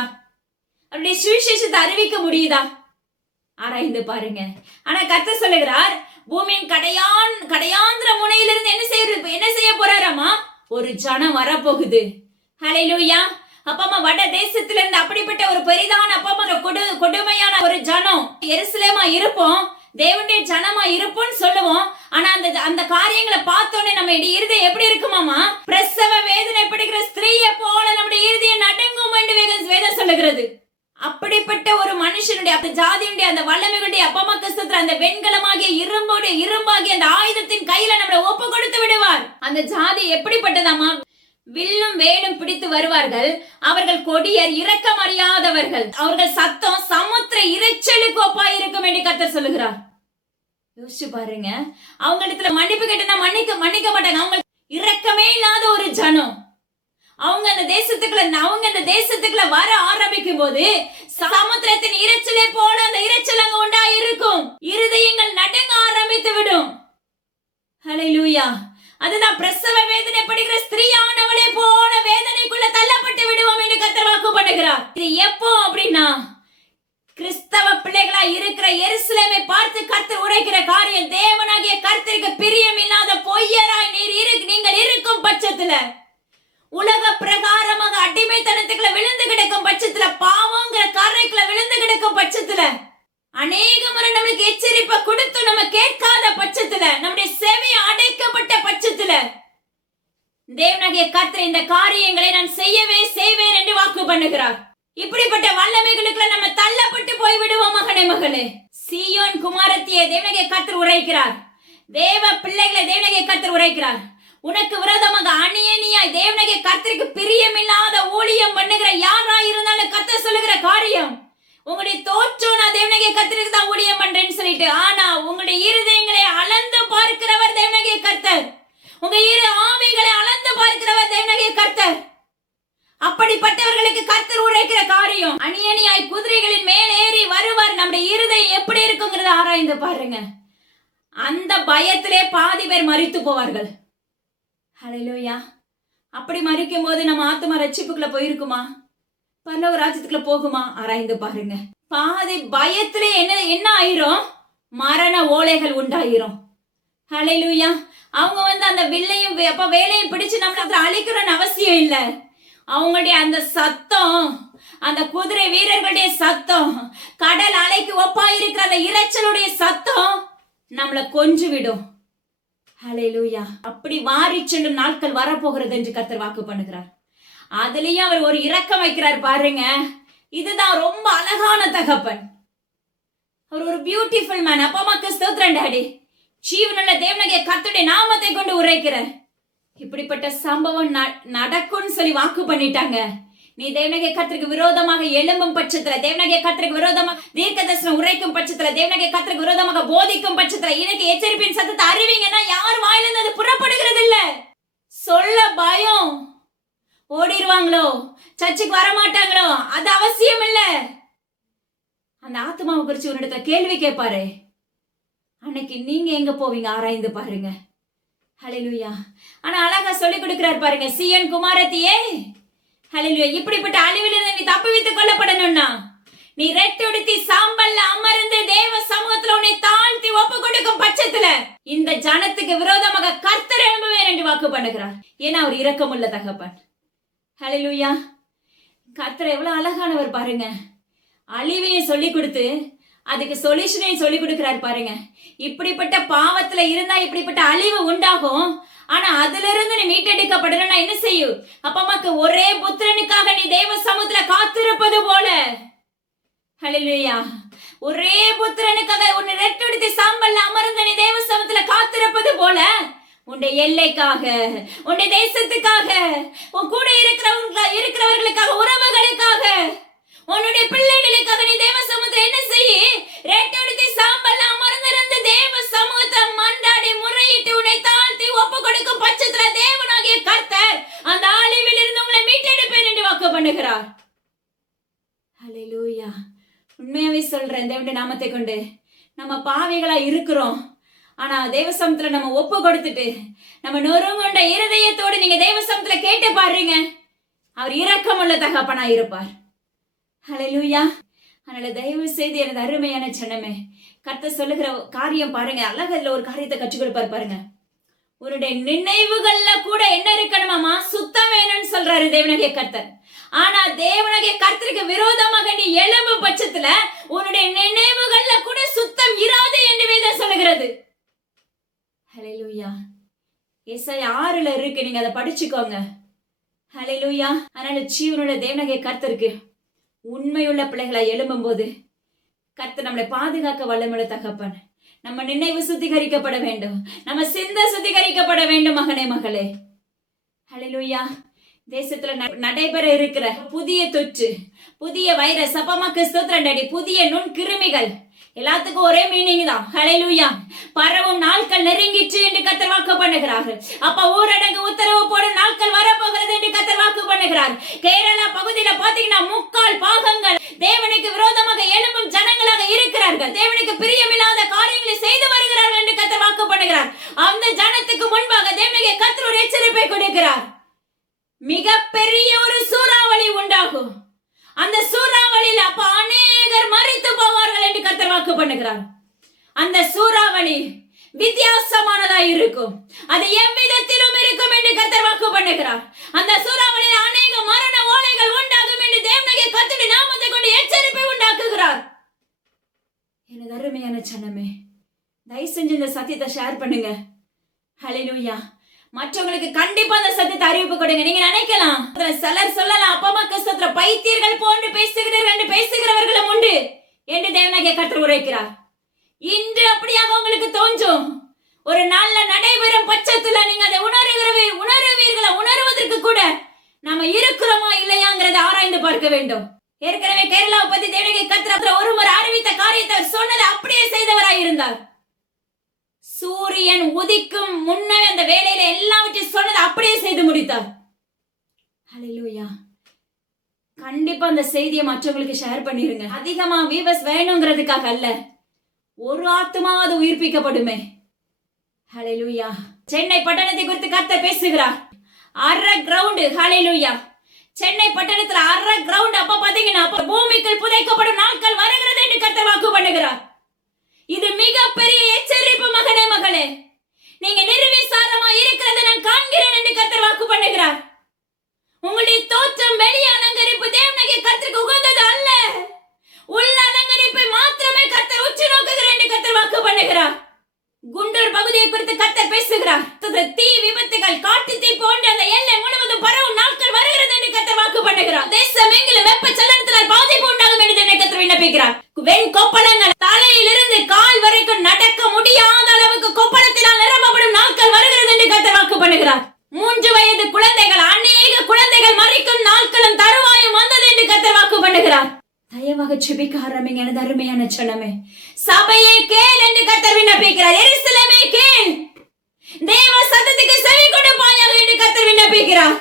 அப்படி சுவிசேஷத்தை அறிவிக்க முடியுதா? ஆராய்ந்து பாருங்க. ஆனா கர்த்தர் சொல்லுகிறார், பூமியின் கடையாந்திர முனையிலிருந்து என்ன செய்ய போறாராமா? ஒரு ஜனம் வரப்போகுது. ஹல்லேலூயா. அப்பமா வட தேசத்துல இருந்து அப்படிப்பட்ட ஒரு பெரிதான அப்பமா கொடுமையான ஒரு ஜனம் எருசலேமா இருப்போம், தேவனுடைய ஜனமா இருப்போம்னு சொல்லுவோம். ஆனா அந்த காரியங்களை பார்த்தோன்னே நம்ம இருதயம் எப்படி இருக்குமாமா? பிரசவ வேதனைப்படுகிற ஸ்திரீயை போல நம்முடைய இருதயம் நடுங்கும் என்று வேதம் சொல்லுகிறது. அப்படிப்பட்ட ஒரு மனுஷனுடைய அந்த ஜாதியுடைய அந்த வல்லமைகளுடைய அப்பமா கிறிஸ்தத்துல அந்த வெண்கலமாகிய இரும்பாகிய அந்த ஆயுதத்தின் கையில நம்மளை ஒப்பு கொடுத்து விடுவார். அந்த ஜாதி எப்படிப்பட்டதாமா? வில்லும் வேலும் பிடித்து வருவார்கள். அவர்கள் கொடியர், இரக்கம் அறியாதவர்கள். அவர்கள் சத்தம் சமுத்திர இரைச்சலுக்கு ஒப்பாய் இருக்கும் என்று கர்த்தர் சொல்லுகிறார். யோசிச்சு பாருங்க. அவங்க இடத்துல மன்னிப்பு கேட்டா மன்னிக்க மாட்டாங்க. அவங்க இரக்கமே இல்லாத ஒரு ஜனம். அவங்க அந்த தேசத்துக்குள்ள வர ஆரம்பிக்கும் போது சமுத்திரத்தின் இரைச்சலை போல அந்த இரைச்சல் அங்க உண்டா இருக்கும். இருதயங்கள் நடுங்க ஆரம்பித்து விடும். ஹல்லேலூயா. அதுதான் பிரசவ வேதனைப்படுகிற ஸ்திரீயானவளே போல வேதனைக்குள்ள தள்ளப்பட்டு விடுவோம் என்று கர்த்தர் வாக்கு பண்ணுகிறார். இது எப்போ அப்படின்னா, கிறிஸ்தவ பிள்ளைகளா இருக்கிற எருசலேமை பார்த்து கர்த்தர் உரைக்கிற காரியம், தேவனாகிய கர்த்தருக்கு பிரியம் இல்லாத பொய்யராய் நீங்கள் இருக்கும் பட்சத்துல, உலக பிரகாரமாக அடிமைத்தனத்துக்குள்ள விழுந்து கிடக்கும் பட்சத்துல, பாவங்கிற கரைக்குள்ள விழுந்து கிடக்கும் பட்சத்துல, அநேக முறை நம்மளுக்கு எச்சரிப்பை கொடுத்து நம்ம கேட்காத பட்சத்துல, நம்முடைய செவி அடைக்கப்பட்ட பட்சத்துல, தேவனாகிய கர்த்தர் இந்த காரியங்களை நான் செய்வேன் என்று வாக்கு பண்ணுகிறார். இப்படிப்பட்ட வல்லமைகளுக்குள்ள நம்ம தள்ளப்பட்டு போய் விடுவோம். மகனே மகளே, சீயோன் குமாரத்தியை தேவனாகிய கர்த்தர் உரைக்கிறார். தேவ பிள்ளைகளை தேவனாகிய கர்த்தர் உரைக்கிறார். உனக்கு விரோதமாக அநியனியாய் தேவனாகிய கர்த்தருக்கு பிரியமில்லாத ஊழியம் பண்ணுகிற யாரா இருந்தாலும் கர்த்தர் சொல்லுகிற காரியம், உங்களுடைய தோற்றம் நான் தேவனாகிய கர்த்தருக்கு தான் ஊழியம் பண்றேன்னு சொல்லிட்டு, ஆனா உங்களுடைய இருதயங்களை அளந்து பார்க்கிறவர் தேவனாகிய கர்த்தர். உங்க இரு ஆவிகளை அளந்து பார்க்கிறவர் தேவனாகிய கர்த்தர். அப்படிப்பட்டவர்களுக்கு கர்த்தர் உரைக்கிற காரியம், அணியணியாய் குதிரைகளின் மேல் ஏறி வருவார். நம்முடைய இருதயம் எப்படி இருக்குங்கிறத ஆராய்ந்து பாருங்க. அந்த பயத்திலே பாதி பேர் மரித்து போவார்கள். ஹல்லேலூயா. அப்படி மரிக்கும் போது நம்ம ஆத்துமா ரட்சிப்புக்குள்ள போயிருக்குமா, பரலோக ராஜ்யத்துக்குள்ள போகுமா, ஆராய்ந்து பாருங்க. பாதி பயத்திலே என்ன ஆயிரும், மரண ஓலைகள் உண்டாயிரும். ஹல்லேலூயா. அவங்க அந்த வில்லையும் வேலையும் பிடிச்சு நம்மள அழிக்கணும்னு அவசியம் இல்லை. அவங்களுடைய அந்த சத்தம், அந்த குதிரை வீரர்களுடைய சத்தம், கடல் அலைக்கு ஒப்பாயிருக்கிற அந்த இரைச்சலுடைய சத்தம் நம்மளை கொஞ்சு விடும். ஹல்லேலூயா. அப்படி வாரி செல்லும் நாட்கள் வரப்போகிறது என்று கர்த்தர் வாக்கு பண்ணுகிறார். அதுலயும் அவர் ஒரு இரக்கம் வைக்கிறார் பாருங்க. இதுதான் ரொம்ப அழகான தகப்பன். அவர் ஒரு பியூட்டிஃபுல் மேன். அப்பா அம்மாக்கு ஸ்தோத்திரம் டாடி. ஜீவனுள்ள தேவனாகிய கர்த்தருடைய நாமத்தை கொண்டு உரைக்கிறேன். இப்படிப்பட்ட சம்பவம் நடக்கும்னு சொல்லி வாக்கு பண்ணிட்டாங்க. நீ தேவனாகிய கர்த்தருக்கு விரோதமாக எழும்பும் பட்சத்துல, தேவனாகிய கர்த்தருக்கு விரோதமாக தீர்க்கதரிசனம் உரைக்கும் பட்சத்துல, தேவனாகிய கர்த்தருக்கு விரோதமாக போதிக்கும் பட்சத்துல, எனக்கு எச்சரிப்பின் சத்தத்தை அறிவிங்கன்னா யார் வாயிலிருந்து அது புறப்படுகிறது இல்ல. சொல்ல பயம், ஓடிடுவாங்களோ, சர்ச்சுக்கு வரமாட்டாங்களோ, அது அவசியம் இல்ல. அந்த ஆத்மாவை குறிச்சு ஒரு இடத்துல கேள்வி கேட்பாரு. அன்னைக்கு நீங்க எங்க போவீங்க, ஆராய்ந்து பாருங்க. ஹல்லேலூயா. ஆனா அழகா சொல்லி கொடுக்கிறார் பாருங்க. சீயோன் குமாரத்தியே, ஹல்லேலூயா, இப்படிப்பட்ட அழிவிலிருந்து நீ தப்புவித்துக் கொள்ளப்படணும்னா நீ ரெட்டுடுத்தி சாம்பல்ல அமர்ந்து தேவ சமூகத்துல உன்னை தாழ்த்தி ஒப்பு கொடுக்கும் பட்சத்துல இந்த ஜனத்துக்கு விரோதமாக கர்த்தர் எழும்புவேன் என்று வாக்கு பண்ணுகிறார். ஏன்னா அவர் இரக்கமுள்ள தகப்பன். ஹல்லேலூயா. கர்த்தர் எவ்வளவு அழகானவர் பாருங்க. அழிவையும் சொல்லி கொடுத்து அதுக்கு சொல்யூஷனையும் சொல்லி கொடுக்கிறார் பாருங்க. இப்படிப்பட்ட பாவத்துல இருந்தா இப்படிப்பட்ட அழிவு உண்டாகும். ஆனா அதுல இருந்து நீ மீட்டெடுக்கப்படணும்னா என்ன செய்யும்? அப்பா அம்மாக்கு ஒரே புத்திரனுக்காக நீ தேவ சமூகத்துல காத்திருப்பது போல, ஹல்லேலூயா, ஒரே புத்திரனுக்காக உன்னை ரெட்டெடுத்து சாம்பல்ல அமர்ந்து நீ தேவ சமூகத்துல காத்திருப்பது போல, உன்னுடைய எல்லைக்காக, உன்னுடைய தேசத்துக்காக, உன் கூட இருக்கிறவர்களுக்காக, உறவுகளுக்காக, உன்னுடைய பிள்ளைகளுக்காக நீ தேவ சமூகத்துல என்ன செய்ய? ரெட்டெடுத்து சாம்பல்ல அமர்ந்திருந்து தேவ சமூகத்தை மன்றாடி முறையிட்டு உன்னை தாழ்த்தி ஒப்பு கொடுக்கும் பட்சத்துல தேவனாகிய கர்த்தர் அந்த அழிவில் இருந்து உங்களை மீட்டெடுப்பேன் என்று வாக்கு பண்ணுகிறார். ஹல்லேலூயா. உண்மையாவே சொல்றேன், தேவனுடைய நாமத்தை கொண்டு நம்ம பாவிகளா இருக்கிறோம். ஆனா தேவ சமூகத்துல நம்ம ஒப்பு கொடுத்துட்டு நம்ம நொறுங்குண்ட இருதயத்தோடு நீங்க தேவ சமூகத்துல கேட்டு பாருங்க, அவர் இரக்கமுள்ள தகப்பனா இருப்பார். ஹல்லேலூயா. அதனால தயவு செய்து எனது அருமையான ஜனமே, கர்த்தர் சொல்லுகிற காரியம் பாருங்க. அழகா இதுல ஒரு காரியத்தை கற்றுக் கொடுப்பார் பாருங்க. உன்னுடைய நினைவுகள்ல கூட என்ன இருக்கணுமாமா? சுத்தம் வேணும்னு சொல்றாரு தேவனாகிய கர்த்தர். ஆனா தேவனாகிய கர்த்தருக்கு விரோதமாக நீ எழும்பும் பட்சத்துல உன்னுடைய நினைவுகள்ல கூட சுத்தம் இராது என்று வேதம் சொல்லுகிறது. ஹல்லேலூயா. ஏசாயா 6 இருக்கு, நீங்க அதை படிச்சுக்கோங்க. ஹல்லேலூயா. அதனால ஜீவனுள்ள தேவனாகிய கர்த்தருக்கு உண்மையுள்ள பிள்ளைகளை எழும்பும் போது கர்த்தர் நம்மளை பாதுகாக்க வல்லமுள்ள தகப்பன். நம்ம நினைவு சுத்திகரிக்கப்பட வேண்டும், நம்ம சிந்தை சுத்திகரிக்கப்பட வேண்டும். மகனே மகளே, ஹல்லேலூயா. தேசத்துல நடைபெற இருக்கிற புதிய தொற்று, புதிய வைரஸ், அப்பமாக்கு ஸ்தோத்திரம் டாடி, புதிய நுண் கிருமிகள் எல்லாத்துக்கும் ஒரே மீனிங் தான். ஹல்லேலூயா. பரவும் நாட்கள் நெருங்கிற்று என்று கர்த்தர் வாக்கு பண்ணுகிறார்கள். அப்ப ஊரடங்கு உத்தரவு போடும் நாட்கள் வரப்போகிறது என்று கர்த்தர் வாக்கு பண்ணுகிறார். கேரளா பகுதியில பாத்தீங்கன்னா 3/4 பாகங்கள் தேவனுக்கு விரோதமாக எழும்பும் ஜனங்களாக இருக்கிறார்கள். தேவனுக்கு பிரியமில்லாத காரியங்களை செய்து வருகிறார்கள் என்று கர்த்தர் வாக்கு பண்ணுகிறார். அந்த ஜனத்துக்கு முன்பாக தேவனுக்கு கர்த்தர் ஒரு எச்சரிப்பை கொடுக்கிறார். மிகப்பெரிய ஒரு சூறாவளி உண்டாகும். அந்த சூறாவளியில் அப்ப அநேகர் மரித்து போவார்கள் என்று கர்த்தர் வாக்கு பண்ணுகிறார். அந்த சூறாவளி வித்தியாசமானதா இருக்கும், அது எவ்விதத்திலும் இருக்கும் என்று கர்த்தர் வாக்கு பண்ணுகிறார். அந்த சூறாவளியில் அநேக மரண ஓலைகள் உண்டாகும் என்று தேவனாகிய கர்த்தருடைய நாமத்தை கொண்டு எச்சரிப்பை உண்டாக்குகிறார். எனது அருமையான ஜனமே, தயவு செஞ்சு இந்த சத்தியத்தை ஷேர் பண்ணுங்க. ஹல்லேலூயா. மற்றவங்களுக்கு கண்டிப்பா அந்த சத்தியத்தை அறிவிப்பு கொடுங்க. நீங்க நினைக்கலாம், சிலர் சொல்லலாம், அப்பா அம்மா கஷ்டத்துல பைத்தியர்கள் போன்று பேசுகிறீர்கள் என்று பேசுகிறவர்களும் உண்டு என்று தேவனாகிய கர்த்தர் உரைக்கிறார். இன்று அப்படியாக உங்களுக்கு தோன்றும். ஒரு நாள்ல நடைபெறும் பட்சத்துல நீங்க அதை உணர்வதற்கு கூட நாம இருக்கிறோமா இல்லையாங்கிறத ஆராய்ந்து பார்க்க வேண்டும். ஏற்கனவே கேரளாவை பத்தி தேவனுடைய கர்த்தர் ஒரு முறை அறிவித்த காரியத்தை சொன்னதை அப்படியே செய்தவராய் இருந்தார். சூரியன் உதிக்கும் முன்னே அந்த வேலையில எல்லாவற்றையும் சொன்னதை அப்படியே செய்து முடித்தார். ஹல்லேலூயா. கண்டிப்பா அந்த செய்தியை மற்றவங்களுக்கு ஷேர் பண்ணிருங்க. அதிகமா வியூவர்ஸ் வேணுங்கிறதுக்காக அல்ல, ஒரு ஆத்மாவது உயிர்ப்பிக்கப்படுமே. ஹல்லேலூயா. சென்னை பட்டணத்தை குறித்து கர்த்தர் பேசுகிறார். அரை கிரவுண்ட். ஹல்லேலூயா. சென்னை பட்டணத்துல அரை கிரவுண்ட். அப்ப பாத்தீங்கன்னா அப்ப பூமிக்குள் புதைக்கப்படும் நாட்கள் வருகிறது என்று கர்த்தர் வாக்கு பண்ணுகிறார். இது மிகப்பெரிய எச்சரிப்பு மகனே, மகளே. நீங்க நிர்விசாரமா இருக்கிறத நான் காண்கிறேன் என்று கர்த்தர் வாக்கு பண்ணுகிறார். உங்களுடைய தோற்றம் வெளி அலங்கரிப்பு தேவனுடைய கர்த்தருக்கு உகந்தது அல்ல. உள்ள அலங்கரிப்பை மாத்திரமே கர்த்தர் உற்று நோக்குகிறார் என்று கர்த்தர் வாக்கு பண்ணுகிறார். குண்டூர் பகுதியை குறித்து கர்த்தர் பேசுகிறார். தீ விபத்துகள், காட்டு தீ போன்ற அந்த எல்லை முழுவதும் பரவும் நாட்கள் வருகிறது என்று கர்த்தர் வாக்கு பண்ணுகிறார். தேசம் எங்கிலும் வெப்பச்சலனத்தினால் பாதிப்பு உண்டாகும் என்று கர்த்தர் விண்ணப்பிக்கிறார். வெண் கொப்பளங்கள் தலையிலிருந்து கால் வரைக்கும் நடக்க முடியாத அளவுக்கு கொப்பளத்தினால் நிரப்பப்படும் நாட்கள் வருகிறது என்று கர்த்தர் வாக்கு பண்ணுகிறார். 3 வயது குழந்தைகள், அநேக குழந்தைகள் மறிக்கும் நாட்களும் தருவாயும் வந்தது என்று கர்த்தர் வாக்கு பண்ணுகிறார். தயவாக ஜெபிக்க ஆரம்பிங்க எனது அருமையான ஜனமே. சபையே கேள் என்று கர்த்தர் விண்ணப்பிக்கிறார். எருசலேமே கேள், தேவ சத்தத்துக்கு செவி கொடுப்பாயாக என்று கர்த்தர் விண்ணப்பிக்கிறார்.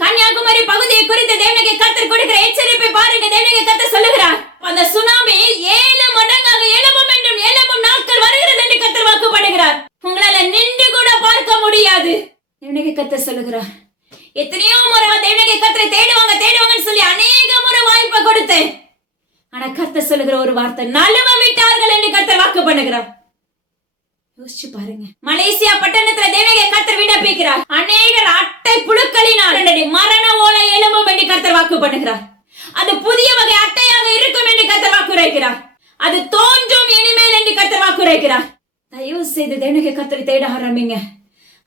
கன்னியாகுமரி பகுதியை குறித்து தேவனுடைய கர்த்தர் கொடுக்கிற எச்சரிப்பை பாருங்க. தேவனுடைய கர்த்தர் சொல்லுகிறார், அந்த சுனாமி 7 மடங்காக எழும்பும் என்றும் எழும்பும் நாட்கள் வருகிறது என்று கர்த்தர் வாக்கு பண்ணுகிறார். உங்களால நின்று கூட பார்க்க முடியாது. தேவனுடைய கர்த்தர் சொல்லுகிறார், எத்தனையோ முறை தேவனுடைய கர்த்தரை தேடுவாங்கன்னு சொல்லி அநேக முறை வாய்ப்பை கொடுத்தேன். ஆனா கர்த்தர் சொல்லுகிற ஒரு வார்த்தை, நழுவ விட்டார்கள் என்று கர்த்தர் வாக்கு பண்ணுகிறார். யோசிச்சு பாருங்க. மலேசியா பட்டணத்துல தேவனுடைய கர்த்தர் விண்ணப்பிக்கிறார். அநேகர் அட்டை புழுக்களினால் மரண ஓலை எழும்பும் என்று கர்த்தர் வாக்கு பண்ணுகிறார். அது புதிய வகை அட்டையாக இருக்கும் என்று கர்த்தர் வாக்குரைக்கிறார். அது தோன்றும் இனிமேல் என்று கர்த்தர் வாக்குரைக்கிறார். தயவு செய்து தேவனுடைய கர்த்தரை தேட ஆரம்பிங்க.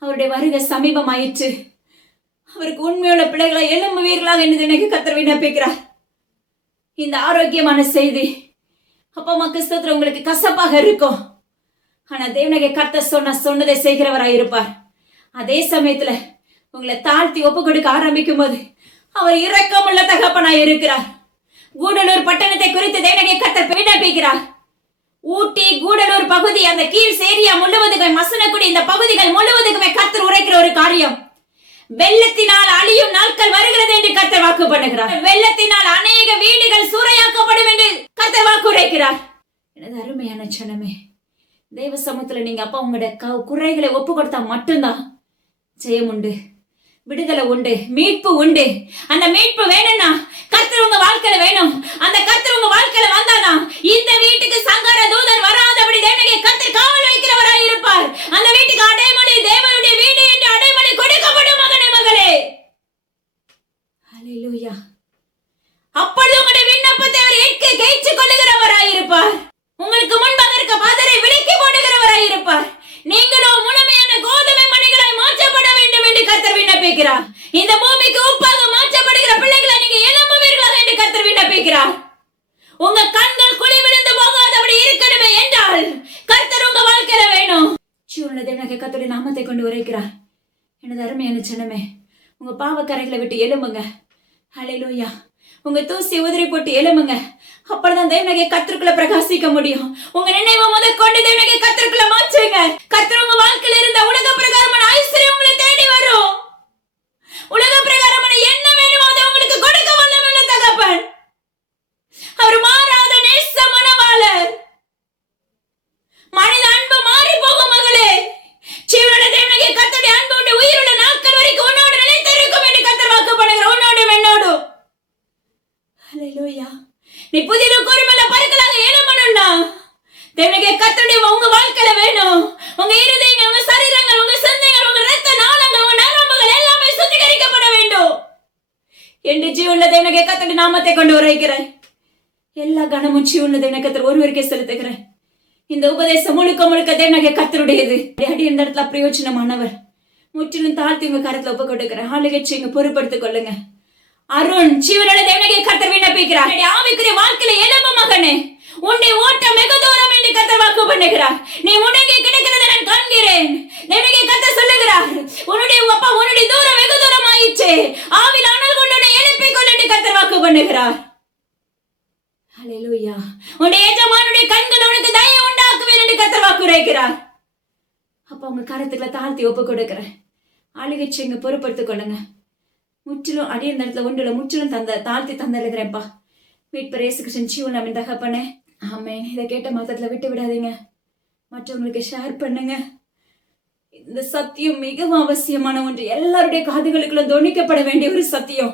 அவருடைய வருகை சமீபமாயிற்று. அவருக்கு உண்மையுள்ள பிள்ளைகளை எழும்புவீர்களாக என்று தேவனுடைய கர்த்தர் விண்ணப்பிக்கிறார். இந்த ஆரோக்கியமான செய்தி அப்பா மக்கள் ஸ்தோத்திரம் உங்களுக்கு கசப்பாக இருக்கும். ஆனா தேவனுடைய கர்த்தர் சொன்னதை செய்கிறவராய் இருப்பார். அதே சமயத்துல உங்களை தாழ்த்தி ஒப்பு கொடுக்க ஆரம்பிக்கும் போது அவர் இரக்கமுள்ள தகப்பனாய் இருக்கிறார். கூடலூர் பட்டணத்தை குறித்து தேவனுடைய கர்த்தர் விண்ணப்பிக்கிறார். ஊட்டி, கூடலூர் பகுதி, அந்த கீழ் சேரியா முழுவதுமே, மசனக்குடி, இந்த பகுதிகள் முழுவதுக்குமே கர்த்தர் உரைக்கிற ஒரு காரியம், வெள்ளத்தினால் அழியும் நாட்கள் வருகிறது என்று கர்த்தர் வாக்கு பண்ணுகிறார். வெள்ளத்தினால் அநேக வீடுகள் சூறையாக்கப்படும் என்று கர்த்தர் வாக்கு உரைக்கிறார். எனது அருமையான ஜனமே, தெய்வ சமூகத்துல நீங்க அப்பா உங்களுடைய குறைகளை ஒப்பு கொடுத்தா மட்டும்தான் ஜெயம் உண்டு, விடுதலை உண்டு, மீட்பு உண்டு. அந்த மீட்பு வேணும்னா கர்த்தர் உங்க வாழ்க்கையில வேணும். அந்த கர்த்தர் உங்க வாழ்க்கையில வந்தானா இந்த வீட்டுக்கு சங்கார தூதன் வராதபடி தேவனுடைய கர்த்தர் காவல் வைக்கிறவராய் இருப்பார். அந்த வீட்டுக்கு அடைமொழி தேவனுடைய வீடு என்று அடைமொழி கொடுக்கப்படும் மகனே, மகளே. ஹல்லேலூயா. அப்பொழுது உங்களுடைய விண்ணப்பத்தை அவர் ஏற்றுக் கொள்ளுகிறவராய் இருப்பார். உங்களுக்கு முன்பாக இருக்க பாதரை விலக்கி போடுகிறவராய் இருப்பார். நீங்களோ முழுமையான கோதுமை மணிகளாய் மாற்றப்பட வேண்டும் என்று கர்த்தர் விண்ணப்பிக்கிறார். இந்த பூமிக்கு உப்பாக மாற்றப்படுகிற பிள்ளைகளை நீங்க எழும்புவீர்களாக என்று கர்த்தர் விண்ணப்பிக்கிறார். உங்க கண்கள் குழி விழுந்து போகாதபடி இருக்கணுமே என்றால் கர்த்தர் உங்க வாழ்க்கையில வேணும். ஜீவனுள்ள கர்த்தருடைய நாமத்தை கொண்டு உரைக்கிறார். எனது அருமையான ஜனமே, உங்க பாவக்கரைகளை விட்டு எழும்புங்க. ஹல்லேலூயா. உங்க தூசி உதிரி போட்டு எழும்புங்க. அப்பதான் தேவனுடைய கர்த்தருக்குள்ள பிரகாசிக்க முடியும். உங்க நினைவு முதற்கொண்டு தேவனுடைய கர்த்தருக்குள்ள மாற்றுங்க. கர்த்தர் உங்க வாழ்க்கையில இருந்த உலக பிரகாரமான ஐஸ்வர்யம் உங்களை தேடி வரும். உலக பிரகாரமான என்ன வேணுமோ அதை உங்களுக்கு கொடுக்க வல்லமையுள்ள தகப்பன். அவர் மாறாத நேச மனவாளர். மனித அன்பு மாறி போகும் மகளே. ஜீவனுள்ள தேவனுடைய கர்த்தருடைய அன்பு உண்டு உயிருள்ள நாட்கள் வரைக்கும் உன்னோடு நிலைத்திருக்கும் என்று கர்த்தர் வாக்கு பண்ணுகிறார். உன்னோடும் என்னோடும். ஹல்லேலூயா. நீ புதிய கூர்மையுள்ள பருக்களாக எழும்பணும்னா தேவனுடைய கர்த்தருடைய உங்க வாழ்க்கையில வேணும். உங்க இருதயங்கள், உங்க சரீரங்கள், உங்க சிந்தைகள், உங்க இரத்த நாளங்கள், உங்க நரம்புகள் எல்லாமே சுத்திகரிக்கப்பட வேண்டும் என்று ஜீவனுள்ள தேவனுடைய கர்த்தருடைய நாமத்தை கொண்டு உரைக்கிறேன். எல்லா கனமும் ஜீவனுள்ள தேவனுடைய கர்த்தர் ஒருவருக்கே செலுத்துகிறேன். இந்த உபதேசம் முழுக்க முழுக்க தேவனுடைய கர்த்தருடையது. அடி இந்த இடத்துல பிரயோஜனமானவர். முற்றிலும் தாழ்த்தி உங்க கரத்துல ஒப்பு கொடுக்கிறேன். ஆளுகட்சிங்க பொறுப்படுத்திக் கொள்ளுங்க. அருண், ஜீவனுள்ள தேவனுடைய கர்த்தர் விண்ணப்பிக்கிறார். ஆவிக்குரிய வாழ்க்கையில எழும்பு மகனே, உன்னை ஓட்டம் வெகு தூரம் என்று கர்த்தர் வாக்கு பண்ணுகிறார். நீ முடங்கி கிடக்கிறதை நான் காண்கிறேன். காண்கிறேன். தேவனாகிய கர்த்தர் சொல்லுகிறார், உன்னுடைய அப்பா உன்னுடைய தூரம் வெகு தூரம் ஆயிற்று, ஆவியில் அனல் கொண்டு உன்னை எழுப்பிக் கொள் என்று கர்த்தர் வாக்கு பண்ணுகிறார். ஹல்லேலூயா. உன்னுடைய எஜமானுடைய கண்கள் உனக்கு தயவு உண்டாக்குவேன் என்று கர்த்தர் வாக்கு உரைக்கிறார். அப்ப உங்க கருத்துக்களை தாழ்த்தி ஒப்பு கொடுக்கிறேன். அழுகச்சிங்க பொறுப்படுத்திக் கொள்ளுங்க. முற்றிலும் அடிய நேரத்துல ஒன்றுல முற்றிலும் தாழ்த்தி தந்தழுகிறேன்ப்பா. மீட்பர் இயேசு கிறிஸ்துவின் ஜீவன் தகப்பனே, ஆமென். இதை கேட்ட மாத்திரத்துல விட்டு விடாதீங்க, மற்றவங்களுக்கு ஷேர் பண்ணுங்க. இந்த சத்தியம் மிகவும் அவசியமான ஒன்று. எல்லாருடைய காதுகளுக்குள்ள தொனிக்கப்பட வேண்டிய ஒரு சத்தியம்.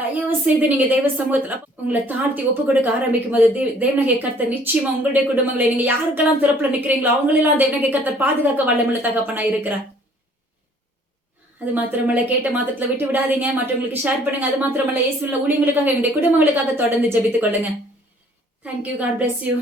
தயவு செய்து நீங்க தெய்வ சமூகத்துல உங்களை தாழ்த்தி ஒப்பு கொடுக்க ஆரம்பிக்கும் போது தேவனாகிய கர்த்தர் நிச்சயமா உங்களுடைய குடும்பங்களை நீங்க யாருக்கெல்லாம் திறப்புல நிக்கிறீங்களோ அவங்களெல்லாம் தேவனாகிய கர்த்தர் பாதுகாக்க வல்லமுள்ள தகப்பனா இருக்கிறார். அது மாத்திரமல்ல, கேட்ட மாத்திரத்துல விட்டு விடாதீங்க, மற்றவங்களுக்கு ஷேர் பண்ணுங்க. அது மாத்திரமல்ல, இயேசுவின் ஊழியங்களுக்காக எங்களுடைய குடும்பங்களுக்காக தொடர்ந்து ஜெபித்துக் கொள்ளுங்க. தேங்க்யூ. God bless you.